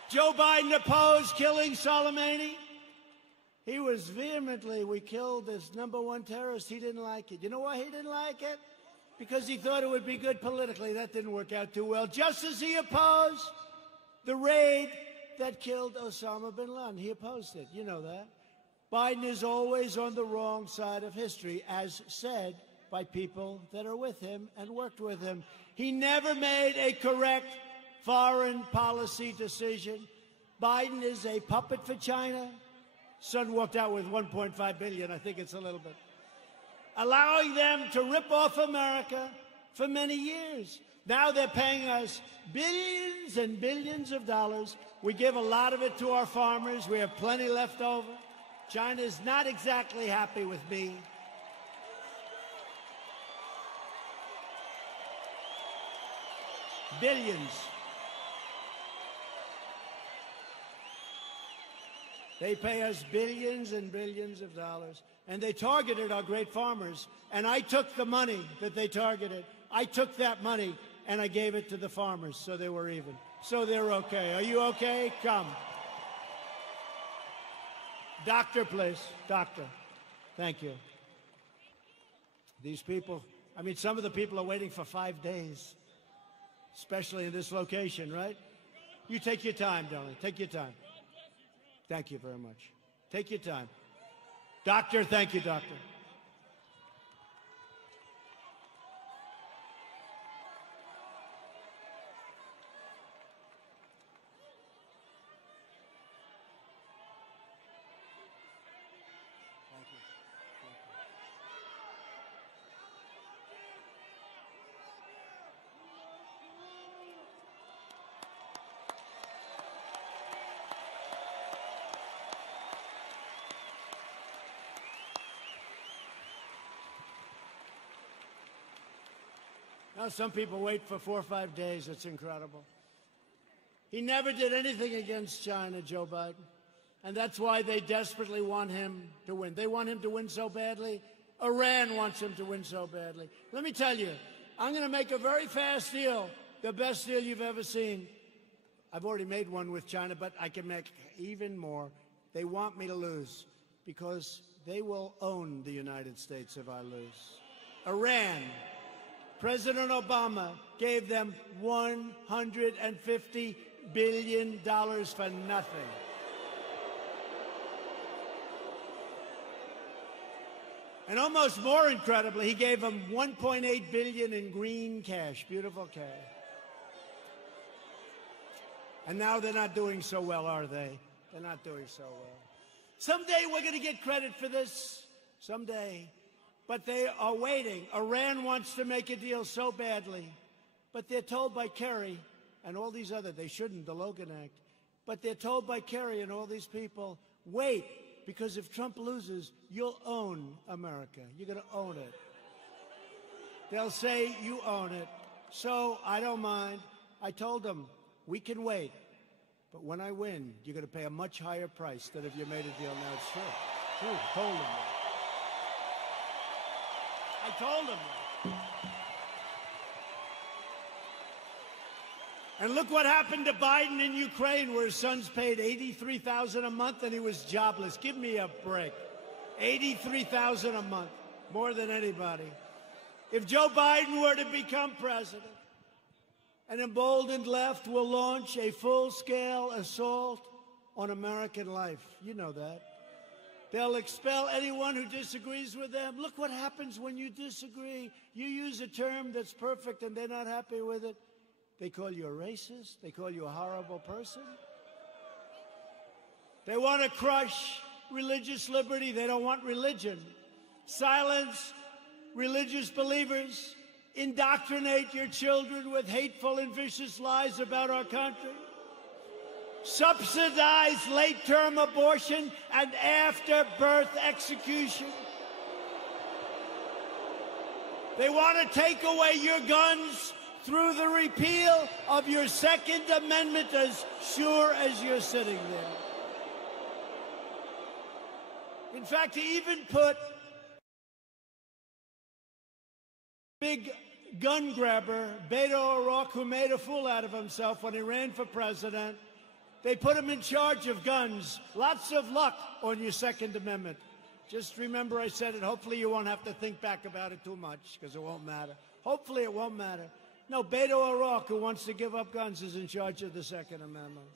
Joe Biden opposed killing Soleimani. He was we killed this #1 terrorist. He didn't like it. You know why he didn't like it? Because he thought it would be good politically. That didn't work out too well. Just as he opposed the raid that killed Osama bin Laden. He opposed it. You know that. Biden is always on the wrong side of history, as said by people that are with him and worked with him. He never made a correct foreign policy decision. Biden is a puppet for China. Son walked out with $1.5 billion. I think it's a little bit. Allowing them to rip off America for many years. Now they're paying us billions and billions of dollars. We give a lot of it to our farmers. We have plenty left over. China is not exactly happy with me. Billions. They pay us billions and billions of dollars, and they targeted our great farmers. And I took the money that they targeted. I took that money, and I gave it to the farmers, so they were even. So they're okay. Are you okay? Come. Doctor, please. Doctor. Thank you. These people, I mean, some of the people are waiting for 5 days, especially in this location, right? You take your time, darling. Take your time. Thank you very much. Take your time. Doctor, thank you, doctor. Now, some people wait for 4 or 5 days. It's incredible. He never did anything against China, Joe Biden. And that's why they desperately want him to win. They want him to win so badly. Iran wants him to win so badly. Let me tell you, I'm going to make a very fast deal, the best deal you've ever seen. I've already made one with China, but I can make even more. They want me to lose because they will own the United States if I lose. Iran. President Obama gave them $150 billion for nothing. And almost more incredibly, he gave them $1.8 billion in green cash, beautiful cash. And now they're not doing so well, are they? They're not doing so well. Someday we're going to get credit for this. Someday. But they are waiting. Iran wants to make a deal so badly. But they're told by Kerry and all these other, they shouldn't, the Logan Act. But they're told by Kerry and all these people, wait, because if Trump loses, you'll own America. You're going to own it. They'll say you own it. So I don't mind. I told them, we can wait. But when I win, you're going to pay a much higher price than if you made a deal now. It's true. True. I told them that. I told them that. And look what happened to Biden in Ukraine, where his son's paid $83,000 a month and he was jobless. Give me a break. $83,000 a month, more than anybody. If Joe Biden were to become president, an emboldened left will launch a full-scale assault on American life. You know that. They'll expel anyone who disagrees with them. Look what happens when you disagree. You use a term that's perfect and they're not happy with it. They call you a racist. They call you a horrible person. They want to crush religious liberty. They don't want religion. Silence religious believers. Indoctrinate your children with hateful and vicious lies about our country. Subsidize late-term abortion and after-birth execution. They want to take away your guns through the repeal of your Second Amendment, as sure as you're sitting there. In fact, he even put big gun grabber, Beto O'Rourke, who made a fool out of himself when he ran for president. They put him in charge of guns. Lots of luck on your Second Amendment. Just remember I said it. Hopefully you won't have to think back about it too much, because it won't matter. Hopefully it won't matter. No, Beto O'Rourke, who wants to give up guns, is in charge of the Second Amendment.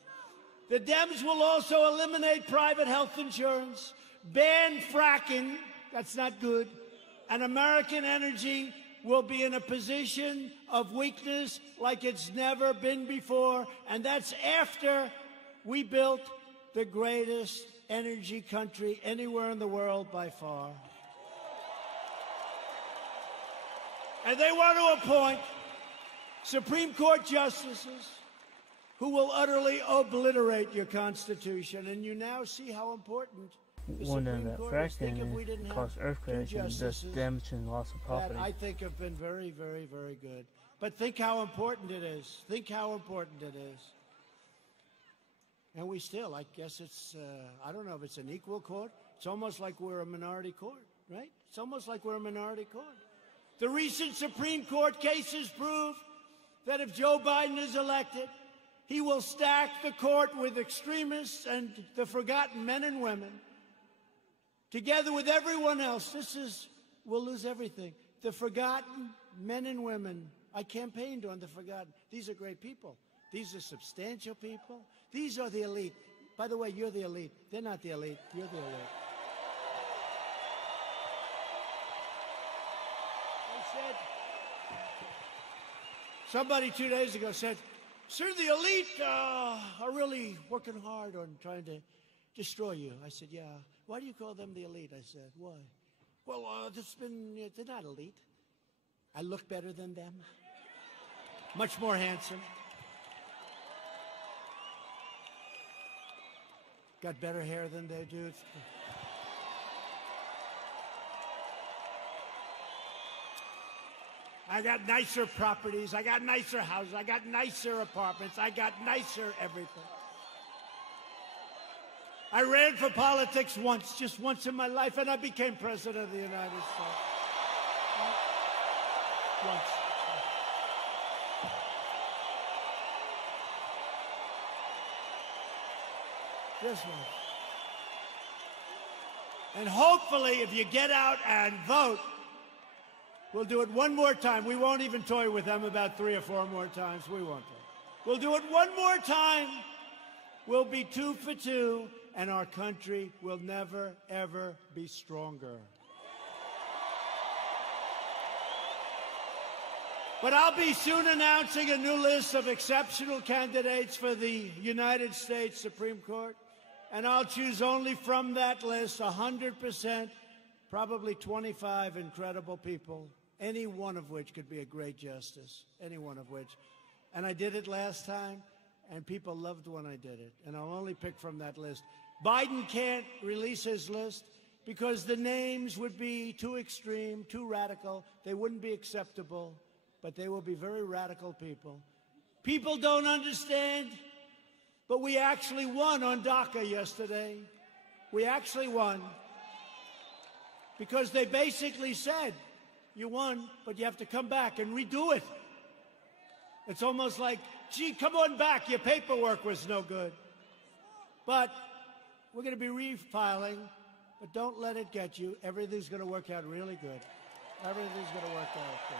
The Dems will also eliminate private health insurance, ban fracking, that's not good, and American energy will be in a position of weakness like it's never been before, and that's after we built the greatest energy country anywhere in the world by far. And they want to appoint Supreme Court justices who will utterly obliterate your Constitution. And you now see how important the Supreme Court is. Think if we didn't have earthquakes two and justices just damage and loss of property. that I think have been very, very, very good. But think how important it is. Think how important it is. And we still, I guess it's, I don't know if it's an equal court. It's almost like we're a minority court, right? It's almost like we're a minority court. The recent Supreme Court cases prove that if Joe Biden is elected, he will stack the court with extremists and the forgotten men and women. Together with everyone else, we'll lose everything. The forgotten men and women. I campaigned on the forgotten. These are great people. These are substantial people. These are the elite. By the way, you're the elite. They're not the elite. You're the elite. They said, somebody 2 days ago said, sir, the elite are really working hard on trying to destroy you. I said, yeah. Why do you call them the elite? I said, why? Well, they're not elite. I look better than them. Much more handsome. Got better hair than they do. I got nicer properties. I got nicer houses. I got nicer apartments. I got nicer everything. I ran for politics once, just once in my life, and I became president of the United States. Once. Just once. And hopefully, if you get out and vote, we'll do it one more time. We won't even toy with them about 3 or 4 more times. We won't. We'll do it one more time. We'll be 2 for 2, and our country will never, ever be stronger. But I'll be soon announcing a new list of exceptional candidates for the United States Supreme Court, and I'll choose only from that list 100%, probably 25 incredible people, any one of which could be a great justice, any one of which. And I did it last time, and people loved when I did it, and I'll only pick from that list. Biden can't release his list because the names would be too extreme, too radical. They wouldn't be acceptable, but they will be very radical people. People don't understand, but we actually won on DACA yesterday. We actually won because they basically said, you won, but you have to come back and redo it. It's almost like, gee, come on back, your paperwork was no good. But we're going to be refiling, but don't let it get you. Everything's going to work out really good. Everything's going to work out good.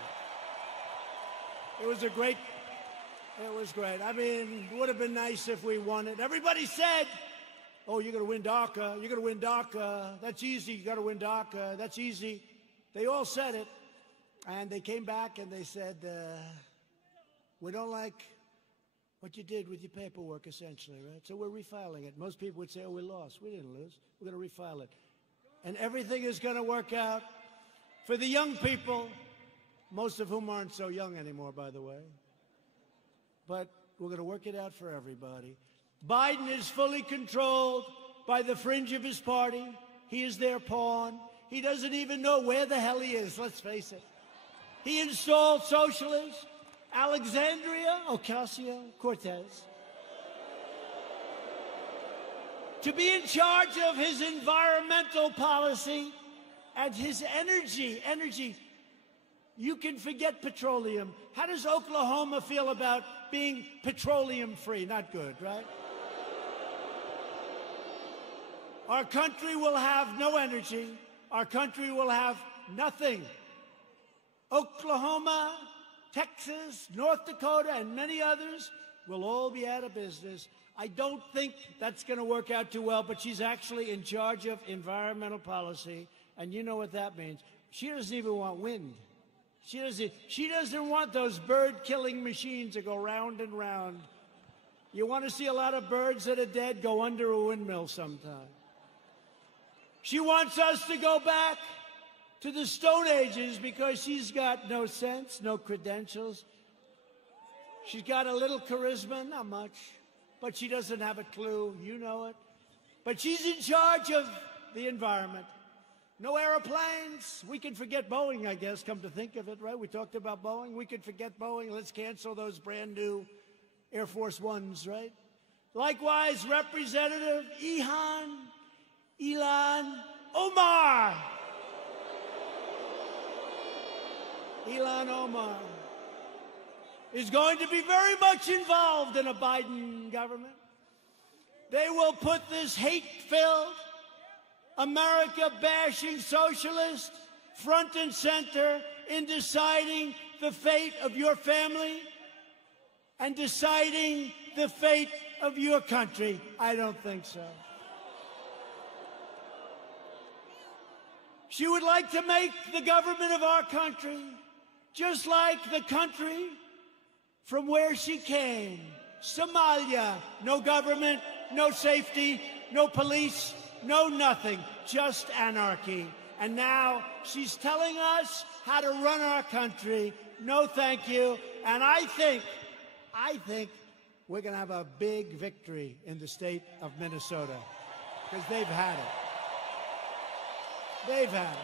It was great. I mean, it would have been nice if we won it. Everybody said, oh, you're going to win DACA. You're going to win DACA. That's easy. You got to win DACA. That's easy. They all said it. And they came back and they said, we don't like what you did with your paperwork, essentially, right? So we're refiling it. Most people would say, oh, we lost. We didn't lose. We're going to refile it. And everything is going to work out for the young people, most of whom aren't so young anymore, by the way. But we're going to work it out for everybody. Biden is fully controlled by the fringe of his party. He is their pawn. He doesn't even know where the hell he is, let's face it. He installed socialists, Alexandria Ocasio-Cortez, to be in charge of his environmental policy and his energy. You can forget petroleum. How does Oklahoma feel about being petroleum-free? Not good, right? Our country will have no energy. Our country will have nothing. Oklahoma, Texas, North Dakota, and many others will all be out of business. I don't think that's going to work out too well, but she's actually in charge of environmental policy, and you know what that means. She doesn't even want wind. She doesn't want those bird-killing machines that go round and round. You want to see a lot of birds that are dead? Go under a windmill sometime. She wants us to go back to the Stone Ages because she's got no sense, no credentials. She's got a little charisma, not much, but she doesn't have a clue. You know it. But she's in charge of the environment. No airplanes. We can forget Boeing, I guess, come to think of it, right? We talked about Boeing. We could forget Boeing. Let's cancel those brand new Air Force Ones, right? Likewise, Representative Ilhan Omar. Ilhan Omar is going to be very much involved in a Biden government. They will put this hate-filled, America-bashing socialist front and center in deciding the fate of your family and deciding the fate of your country. I don't think so. She would like to make the government of our country just like the country from where she came, Somalia. No government, no safety, no police, no nothing, just anarchy. And now she's telling us how to run our country. No, thank you. And I think we're going to have a big victory in the state of Minnesota because they've had it. They've had it.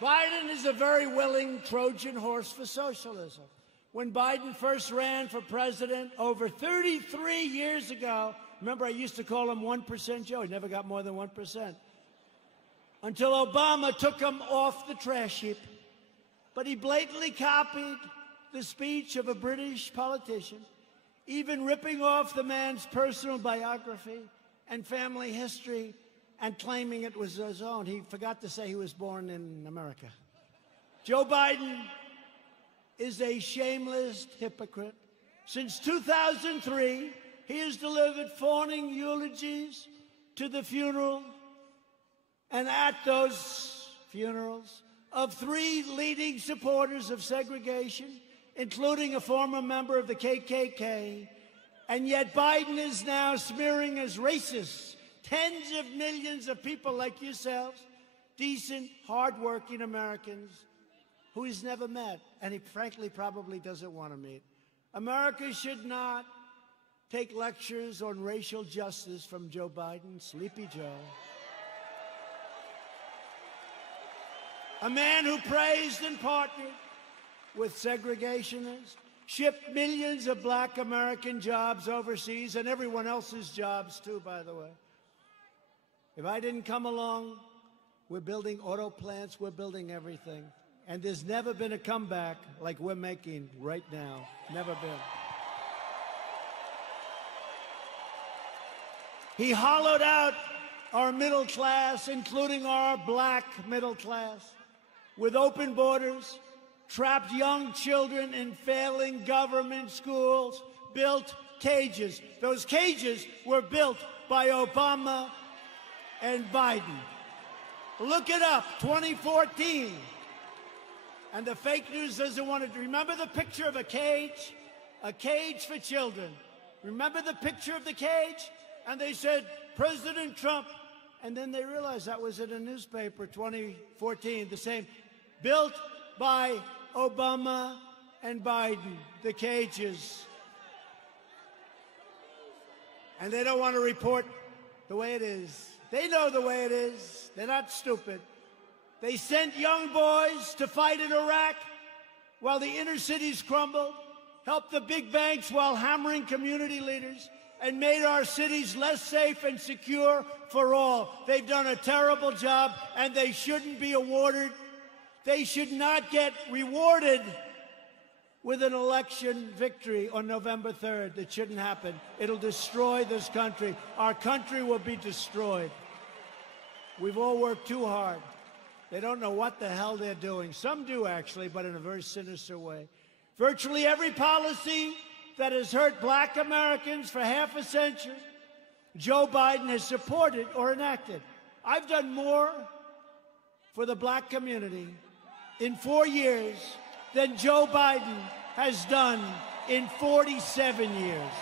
Biden is a very willing Trojan horse for socialism. When Biden first ran for president over 33 years ago, remember I used to call him 1% Joe. He never got more than 1%. Until Obama took him off the trash heap. But he blatantly copied the speech of a British politician, even ripping off the man's personal biography and family history and claiming it was his own. He forgot to say he was born in America. Joe Biden is a shameless hypocrite. Since 2003, he has delivered fawning eulogies to the funeral and at those funerals of 3 leading supporters of segregation, including a former member of the KKK. And yet Biden is now smearing as racist tens of millions of people like yourselves, decent, hardworking Americans who he's never met, and he frankly probably doesn't want to meet. America should not take lectures on racial justice from Joe Biden, Sleepy Joe. A man who praised and partnered with segregationists, shipped millions of black American jobs overseas, and everyone else's jobs too, by the way. If I didn't come along, we're building auto plants, we're building everything. And there's never been a comeback like we're making right now. Never been. He hollowed out our middle class, including our black middle class, with open borders, trapped young children in failing government schools, built cages. Those cages were built by Obama and Biden. Look it up, 2014. And the fake news doesn't want to remember the picture of a cage for children. Remember the picture of the cage? And they said, President Trump. And then they realized that was in a newspaper, 2014, the same. Built by Obama and Biden, the cages. And they don't want to report the way it is. They know the way it is. They're not stupid. They sent young boys to fight in Iraq while the inner cities crumbled, helped the big banks while hammering community leaders, and made our cities less safe and secure for all. They've done a terrible job, and they shouldn't be awarded. They should not get rewarded with an election victory on November 3rd. It shouldn't happen. It'll destroy this country. Our country will be destroyed. We've all worked too hard. They don't know what the hell they're doing. Some do, actually, but in a very sinister way. Virtually every policy that has hurt black Americans for half a century, Joe Biden has supported or enacted. I've done more for the black community in 4 years than Joe Biden has done in 47 years.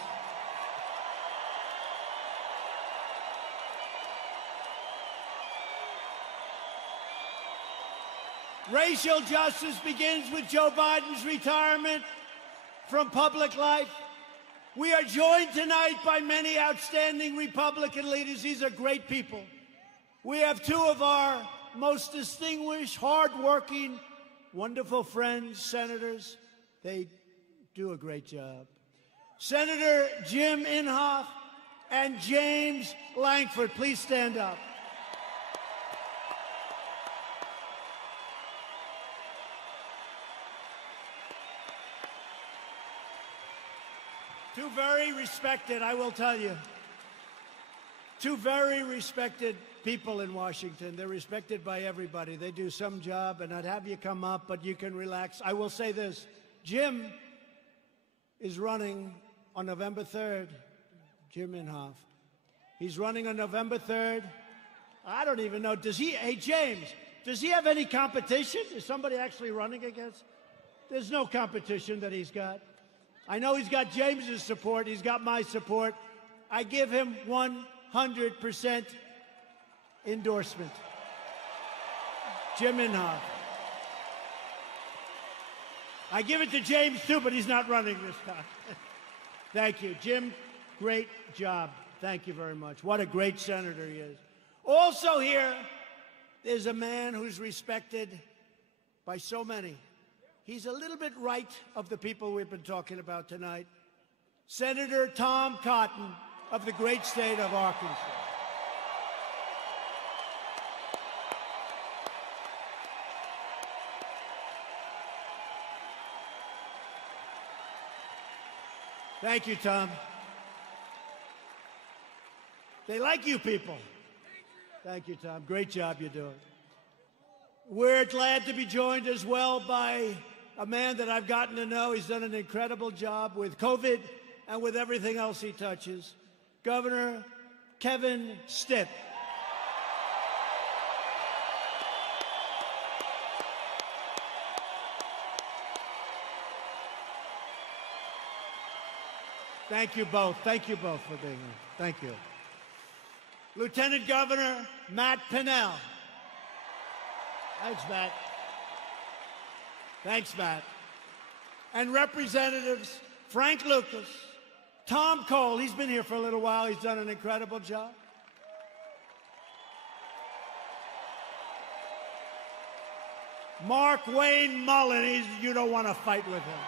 Racial justice begins with Joe Biden's retirement from public life. We are joined tonight by many outstanding Republican leaders. These are great people. We have 2 of our most distinguished, hardworking, wonderful friends, senators. They do a great job. Senator Jim Inhofe and James Lankford, please stand up. Two very respected, I will tell you, 2 very respected people in Washington. They're respected by everybody. They do some job, and I'd have you come up, but you can relax. I will say this. Jim is running on November 3rd. Jim Inhofe. He's running on November 3rd. I don't even know. Does he, hey, James, does he have any competition? Is somebody actually running against? There's no competition that he's got. I know he's got James's support. He's got my support. I give him 100% endorsement. Jim Inhofe. I give it to James, too, but he's not running this time. Thank you. Jim, great job. Thank you very much. What a great senator he is. Also here is a man who's respected by so many. He's a little bit right of the people we've been talking about tonight. Senator Tom Cotton of the great state of Arkansas. Thank you, Tom. They like you people. Thank you, Tom. Great job you're doing. We're glad to be joined as well by a man that I've gotten to know. He's done an incredible job with COVID and with everything else he touches. Governor Kevin Stitt. Thank you both. Thank you both for being here. Thank you. Lieutenant Governor Matt Pinnell. Thanks, Matt. Thanks, Matt. And Representatives Frank Lucas, Tom Cole, he's been here for a little while. He's done an incredible job. Mark Wayne Mullen, you don't want to fight with him.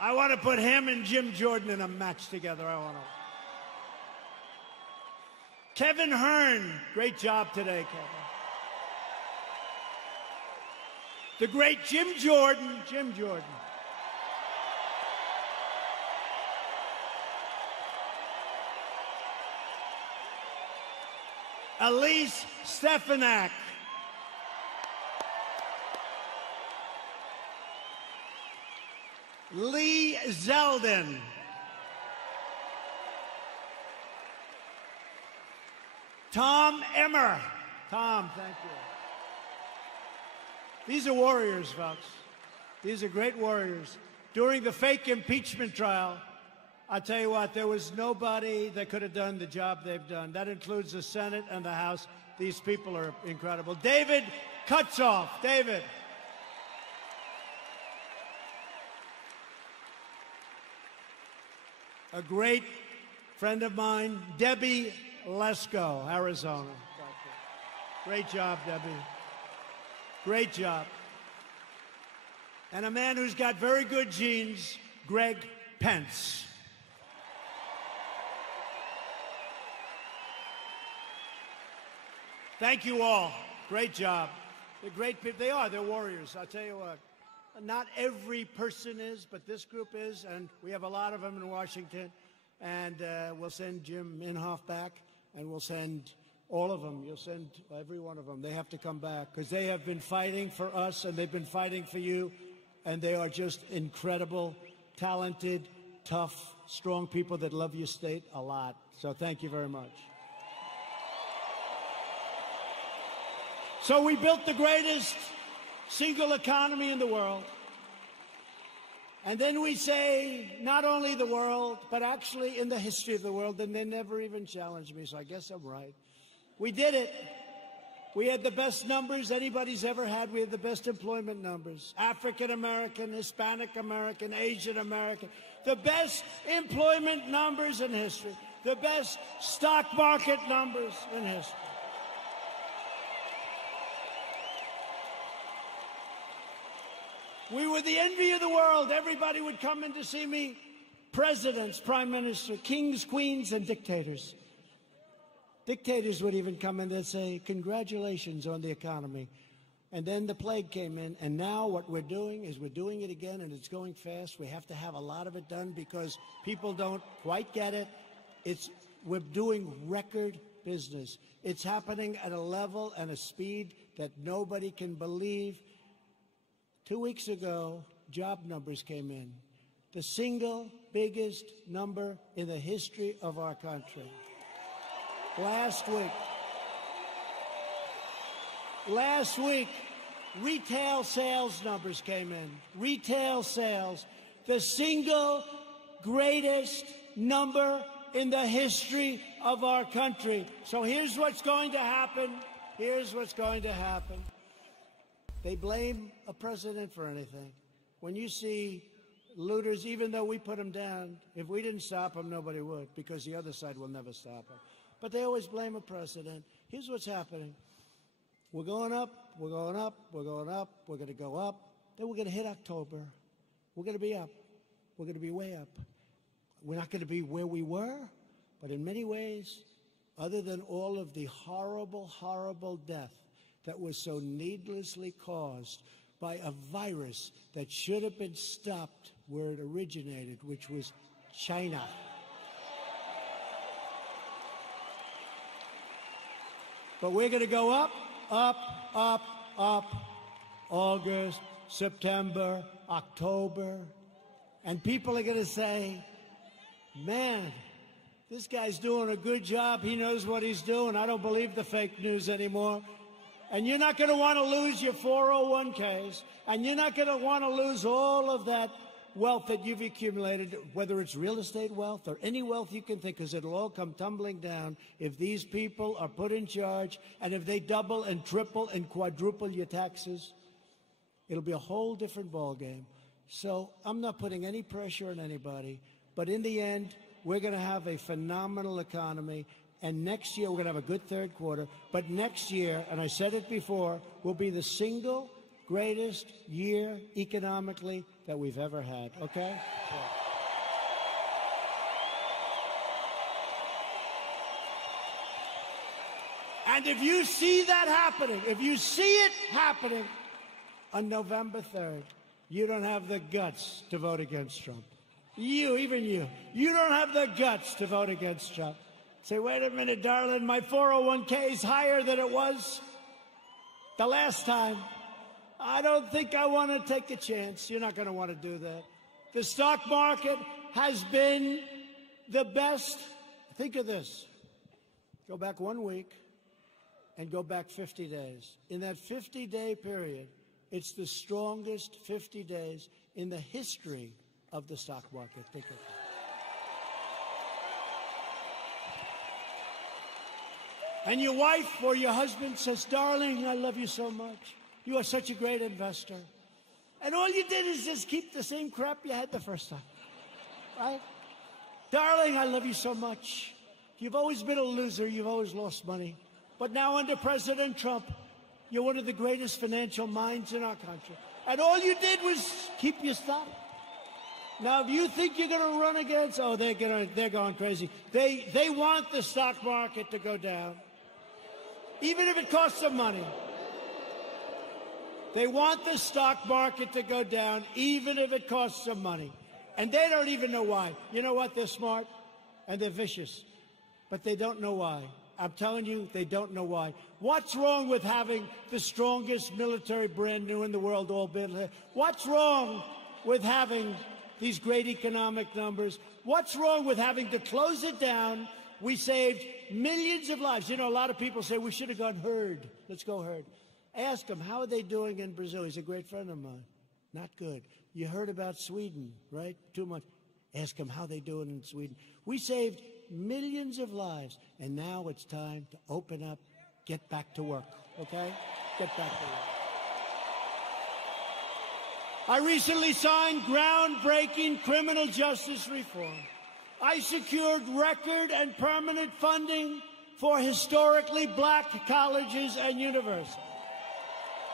I want to put him and Jim Jordan in a match together. I want to. Kevin Hearn, great job today, Kevin. The great Jim Jordan. Elise Stefanak. Lee Zeldin. Tom Emmer. Tom, thank you. These are warriors, folks. These are great warriors. During the fake impeachment trial, I'll tell you what, there was nobody that could have done the job they've done. That includes the Senate and the House. These people are incredible. David Kutzoff. David. A great friend of mine, Debbie Lesko, Arizona. Great job, Debbie. Great job. And a man who's got very good genes, Greg Pence. Thank you all. Great job. They're great people. They are. They're warriors. I'll tell you what. Not every person is, but this group is, and we have a lot of them in Washington. And we'll send Jim Inhofe back, and we'll send all of them. You'll send every one of them. They have to come back because they have been fighting for us, and they've been fighting for you, and they are just incredible, talented, tough, strong people that love your state a lot. So thank you very much. So we built the greatest single economy in the world. And then we say, not only the world, but actually in the history of the world, and they never even challenged me, so I guess I'm right. We did it. We had the best numbers anybody's ever had. We had the best employment numbers. African American, Hispanic American, Asian American. The best employment numbers in history. The best stock market numbers in history. We were the envy of the world. Everybody would come in to see me. Presidents, prime minister, kings, queens, and dictators. Dictators would even come in and say, congratulations on the economy. And then the plague came in, and now what we're doing is we're doing it again, and it's going fast. We have to have a lot of it done because people don't quite get it. We're doing record business. It's happening at a level and a speed that nobody can believe. 2 weeks ago, job numbers came in. The single biggest number in the history of our country. Last week, retail sales numbers came in. Retail sales, the single greatest number in the history of our country. So here's what's going to happen. Here's what's going to happen. They blame a president for anything. When you see looters, even though we put them down, if we didn't stop them, nobody would, because the other side will never stop them. But they always blame a president. Here's what's happening. We're going up, we're going up, we're going up, we're going to go up. Then we're going to hit October. We're going to be up. We're going to be way up. We're not going to be where we were, but in many ways, other than all of the horrible, horrible death that was so needlessly caused by a virus that should have been stopped where it originated, which was China. But we're going to go up, up, up, up August, September, October, and people are going to say, man, this guy's doing a good job. He knows what he's doing. I don't believe the fake news anymore. And you're not going to want to lose your 401ks, and you're not going to want to lose all of that wealth that you've accumulated, whether it's real estate wealth or any wealth you can think, because it'll all come tumbling down if these people are put in charge, and if they double and triple and quadruple your taxes. It'll be a whole different ballgame. So I'm not putting any pressure on anybody, but in the end, we're going to have a phenomenal economy. And next year, we're going to have a good third quarter. But next year, and I said it before, will be the single greatest year economically that we've ever had, okay? Yeah. And if you see that happening, if you see it happening on November 3rd, you don't have the guts to vote against Trump. Even you don't have the guts to vote against Trump. Say, wait a minute, darling, my 401k is higher than it was the last time. I don't think I want to take a chance. You're not going to want to do that. The stock market has been the best. Think of this. Go back 1 week and go back 50 days. In that 50-day period, it's the strongest 50 days in the history of the stock market. Think of it. And your wife or your husband says, darling, I love you so much. You are such a great investor. And all you did is just keep the same crap you had the first time. Right? Darling, I love you so much. You've always been a loser. You've always lost money. But now under President Trump, you're one of the greatest financial minds in our country. And all you did was keep your stock. Now, if you think you're going to run against, oh, they're going crazy. They want the stock market to go down, even if it costs them money. They want the stock market to go down, even if it costs them money. And they don't even know why. You know what? They're smart and they're vicious, but they don't know why. I'm telling you, they don't know why. What's wrong with having the strongest military brand new in the world all built? What's wrong with having these great economic numbers? What's wrong with having to close it down? We saved millions of lives. You know, a lot of people say we should have gone herd. Let's go herd. Ask him, how are they doing in Brazil? He's a great friend of mine. Not good. You heard about Sweden, right? 2 months. Ask him how they doing in Sweden. We saved millions of lives, and now it's time to open up, get back to work, okay? Get back to work. I recently signed groundbreaking criminal justice reform. I secured record and permanent funding for historically black colleges and universities.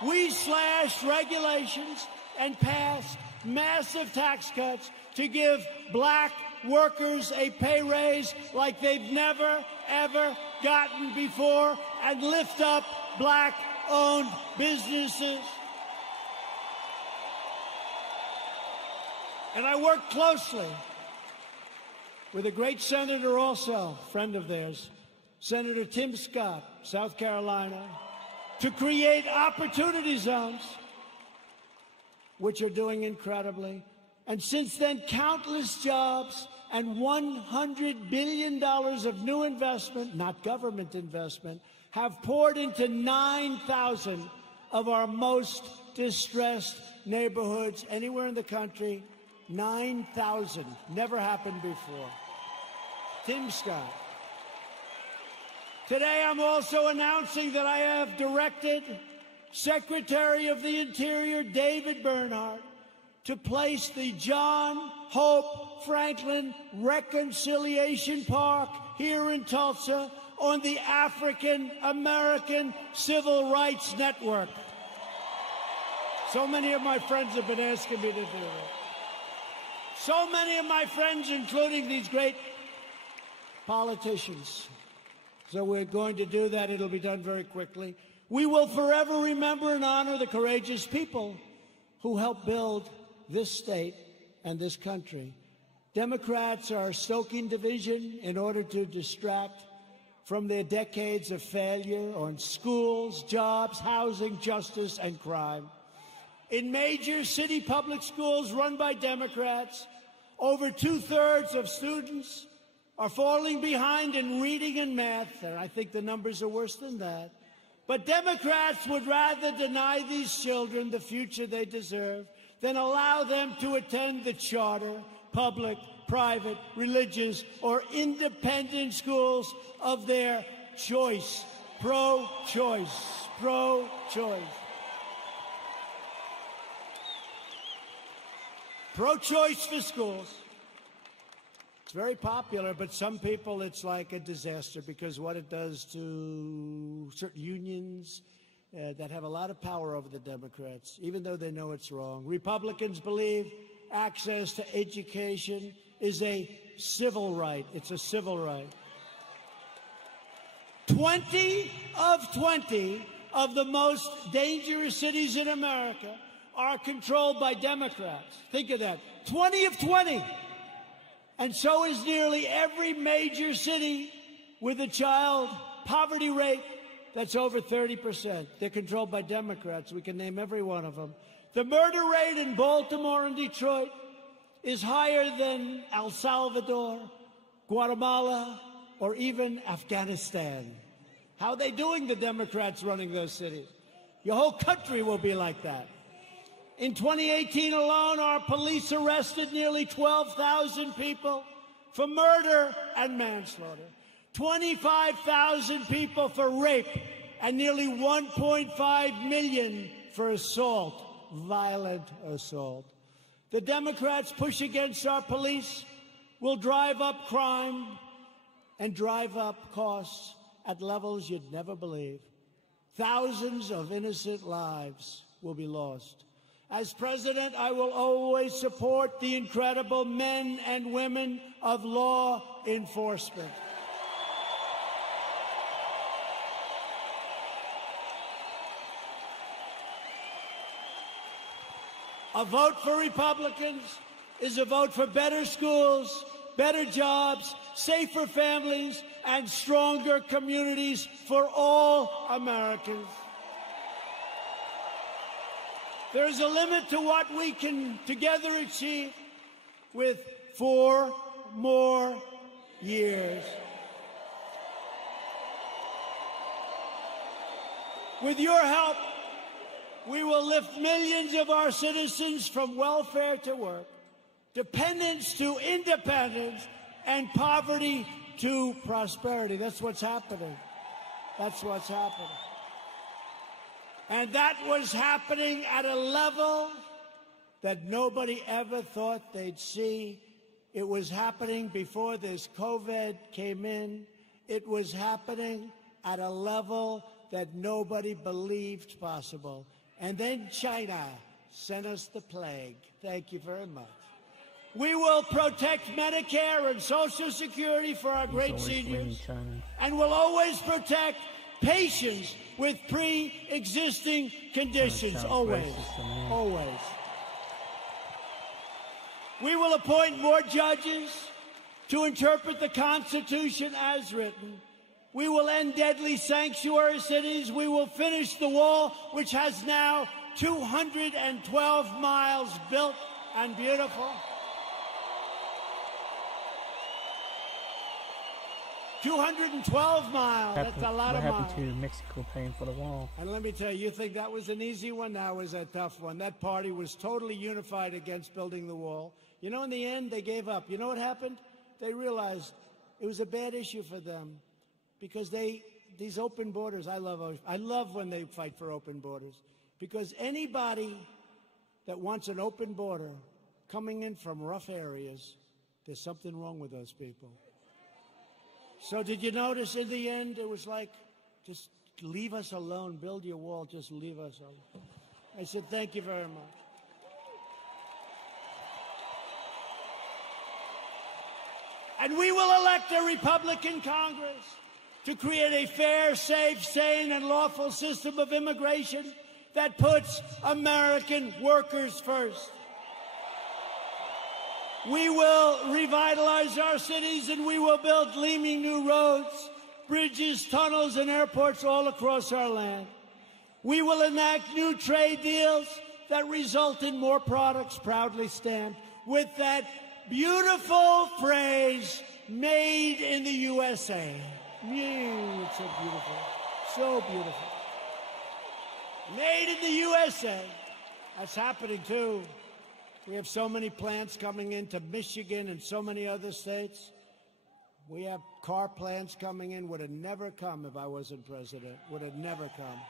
We slashed regulations and passed massive tax cuts to give black workers a pay raise like they've never, ever gotten before, and lift up black-owned businesses. And I worked closely with a great senator also, friend of theirs, Senator Tim Scott, South Carolina, to create opportunity zones, which are doing incredibly. And since then, countless jobs and $100 billion of new investment, not government investment, have poured into 9,000 of our most distressed neighborhoods anywhere in the country. 9,000. Never happened before. Tim Scott. Today, I'm also announcing that I have directed Secretary of the Interior David Bernhardt to place the John Hope Franklin Reconciliation Park here in Tulsa on the African American Civil Rights Network. So many of my friends have been asking me to do it. So many of my friends, including these great politicians. So we're going to do that. It'll be done very quickly. We will forever remember and honor the courageous people who helped build this state and this country. Democrats are stoking division in order to distract from their decades of failure on schools, jobs, housing, justice, and crime. In major city public schools run by Democrats, over 2/3 of students are falling behind in reading and math, and I think the numbers are worse than that. But Democrats would rather deny these children the future they deserve than allow them to attend the charter, public, private, religious, or independent schools of their choice. Pro-choice. Pro-choice. Pro-choice for schools. It's very popular, but some people it's like a disaster because what it does to certain unions that have a lot of power over the Democrats, even though they know it's wrong. Republicans believe access to education is a civil right. It's a civil right. 20 of the most dangerous cities in America are controlled by Democrats. Think of that. 20 of 20. And so is nearly every major city with a child poverty rate that's over 30%. They're controlled by Democrats. We can name every one of them. The murder rate in Baltimore and Detroit is higher than El Salvador, Guatemala, or even Afghanistan. How are they doing, the Democrats running those cities? Your whole country will be like that. In 2018 alone, our police arrested nearly 12,000 people for murder and manslaughter, 25,000 people for rape, and nearly 1.5 million for assault, violent assault. The Democrats' push against our police will drive up crime and drive up costs at levels you'd never believe. Thousands of innocent lives will be lost. As president, I will always support the incredible men and women of law enforcement. A vote for Republicans is a vote for better schools, better jobs, safer families, and stronger communities for all Americans. There is a limit to what we can together achieve with 4 more years. With your help, we will lift millions of our citizens from welfare to work, dependence to independence, and poverty to prosperity. That's what's happening. That's what's happening. And that was happening at a level that nobody ever thought they'd see. It was happening before this COVID came in. It was happening at a level that nobody believed possible. And then China sent us the plague. Thank you very much. We will protect Medicare and Social Security for our great seniors, and will always protect patients with pre-existing conditions. Always. Always. We will appoint more judges to interpret the Constitution as written. We will end deadly sanctuary cities. We will finish the wall, which has now 212 miles built and beautiful. 212 miles. That's a lot of miles. What happened to Mexico paying for the wall? And let me tell you, you think that was an easy one? That was a tough one. That party was totally unified against building the wall. You know, in the end, they gave up. You know what happened? They realized it was a bad issue for them because these open borders, I love when they fight for open borders, because anybody that wants an open border coming in from rough areas, there's something wrong with those people. So did you notice in the end, it was like, just leave us alone, build your wall, just leave us alone. I said, thank you very much. And we will elect a Republican Congress to create a fair, safe, sane, and lawful system of immigration that puts American workers first. We will revitalize our cities, and we will build gleaming new roads, bridges, tunnels, and airports all across our land. We will enact new trade deals that result in more products proudly stamped with that beautiful phrase, made in the USA. It's so beautiful, so beautiful. Made in the USA. That's happening too. We have so many plants coming into Michigan and so many other states. We have car plants coming in. Would have never come if I wasn't president. Would have never come.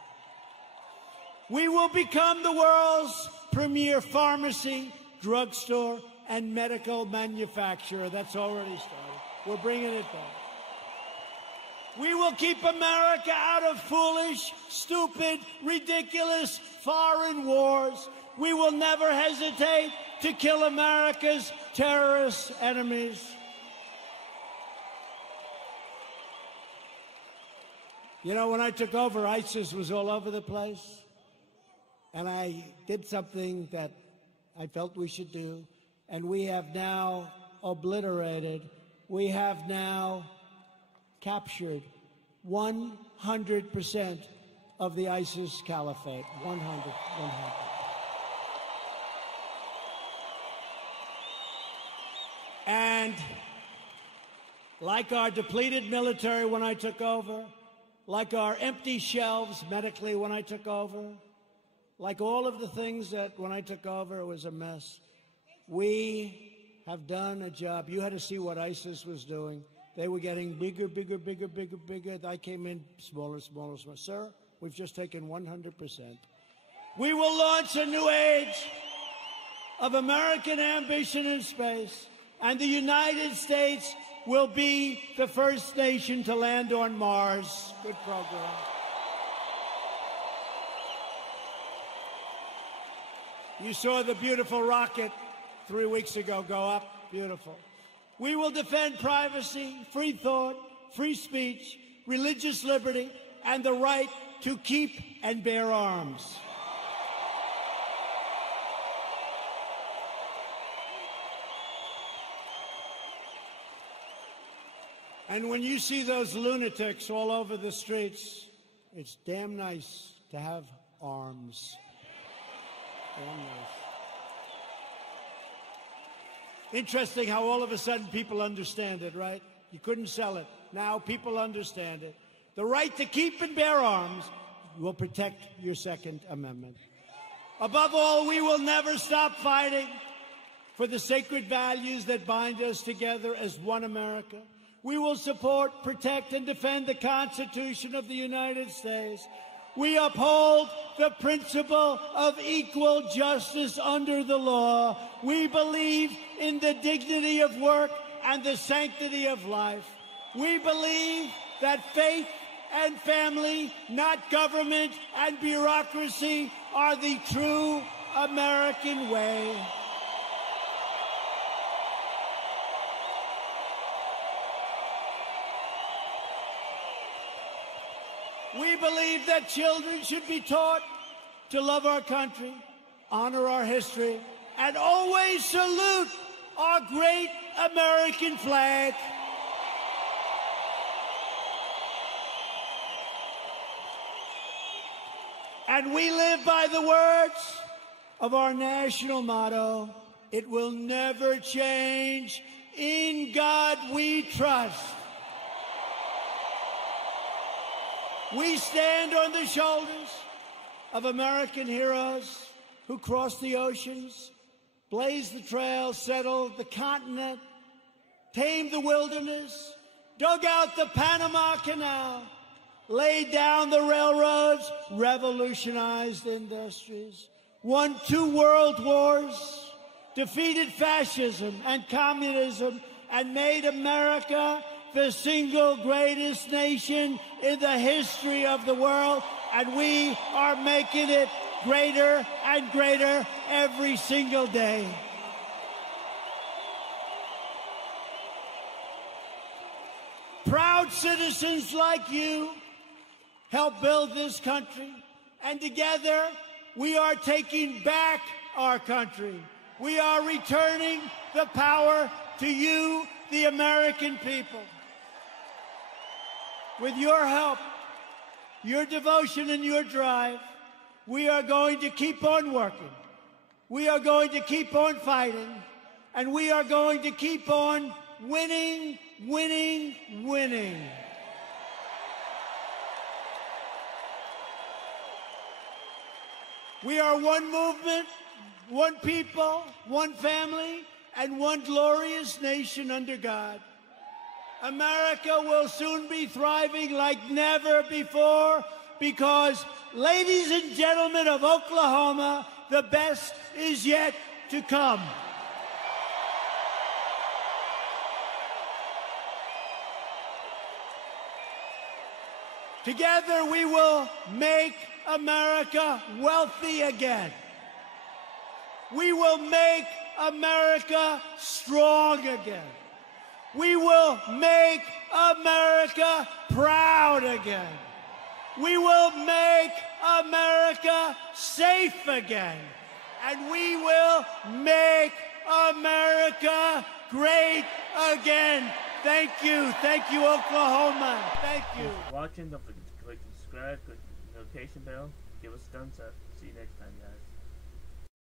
We will become the world's premier pharmacy, drugstore, and medical manufacturer. That's already started. We're bringing it back. We will keep America out of foolish, stupid, ridiculous foreign wars. We will never hesitate to kill America's terrorist enemies. You know, when I took over, ISIS was all over the place. And I did something that I felt we should do. And we have now obliterated, we have now captured 100% of the ISIS caliphate. 100. And like our depleted military when I took over, like our empty shelves medically when I took over, like all of the things that when I took over it was a mess, we have done a job. You had to see what ISIS was doing. They were getting bigger, bigger, bigger, bigger, bigger. I came in smaller, smaller, smaller. Sir, we've just taken 100%. We will launch a new age of American ambition in space, and the United States will be the first nation to land on Mars. Good program. You saw the beautiful rocket 3 weeks ago go up. Beautiful. We will defend privacy, free thought, free speech, religious liberty, and the right to keep and bear arms. And when you see those lunatics all over the streets, it's damn nice to have arms. Damn nice. Interesting how all of a sudden people understand it, right? You couldn't sell it. Now people understand it. The right to keep and bear arms will protect your Second Amendment. Above all, we will never stop fighting for the sacred values that bind us together as one America. We will support, protect, and defend the Constitution of the United States. We uphold the principle of equal justice under the law. We believe in the dignity of work and the sanctity of life. We believe that faith and family, not government and bureaucracy, are the true American way. We believe that children should be taught to love our country, honor our history, and always salute our great American flag. And we live by the words of our national motto, it will never change. In God we trust. We stand on the shoulders of American heroes who crossed the oceans, blazed the trails, settled the continent, tamed the wilderness, dug out the Panama Canal, laid down the railroads, revolutionized industries, won 2 world wars, defeated fascism and communism, and made America the single greatest nation in the history of the world, and we are making it greater and greater every single day. Proud citizens like you help build this country, and together we are taking back our country. We are returning the power to you, the American people. with your help, your devotion, and your drive, we are going to keep on working. We are going to keep on fighting. And we are going to keep on winning, winning, winning. We are one movement, one people, one family, and one glorious nation under God. America will soon be thriving like never before because, ladies and gentlemen of Oklahoma, the best is yet to come. Together we will make America wealthy again. We will make America strong again. We will make America proud again. We will make America safe again. And we will make America great again. Thank you, Oklahoma. Thank you. Watching, don't forget to click subscribe, click the notification bell, give us a thumbs up. See you next time, guys.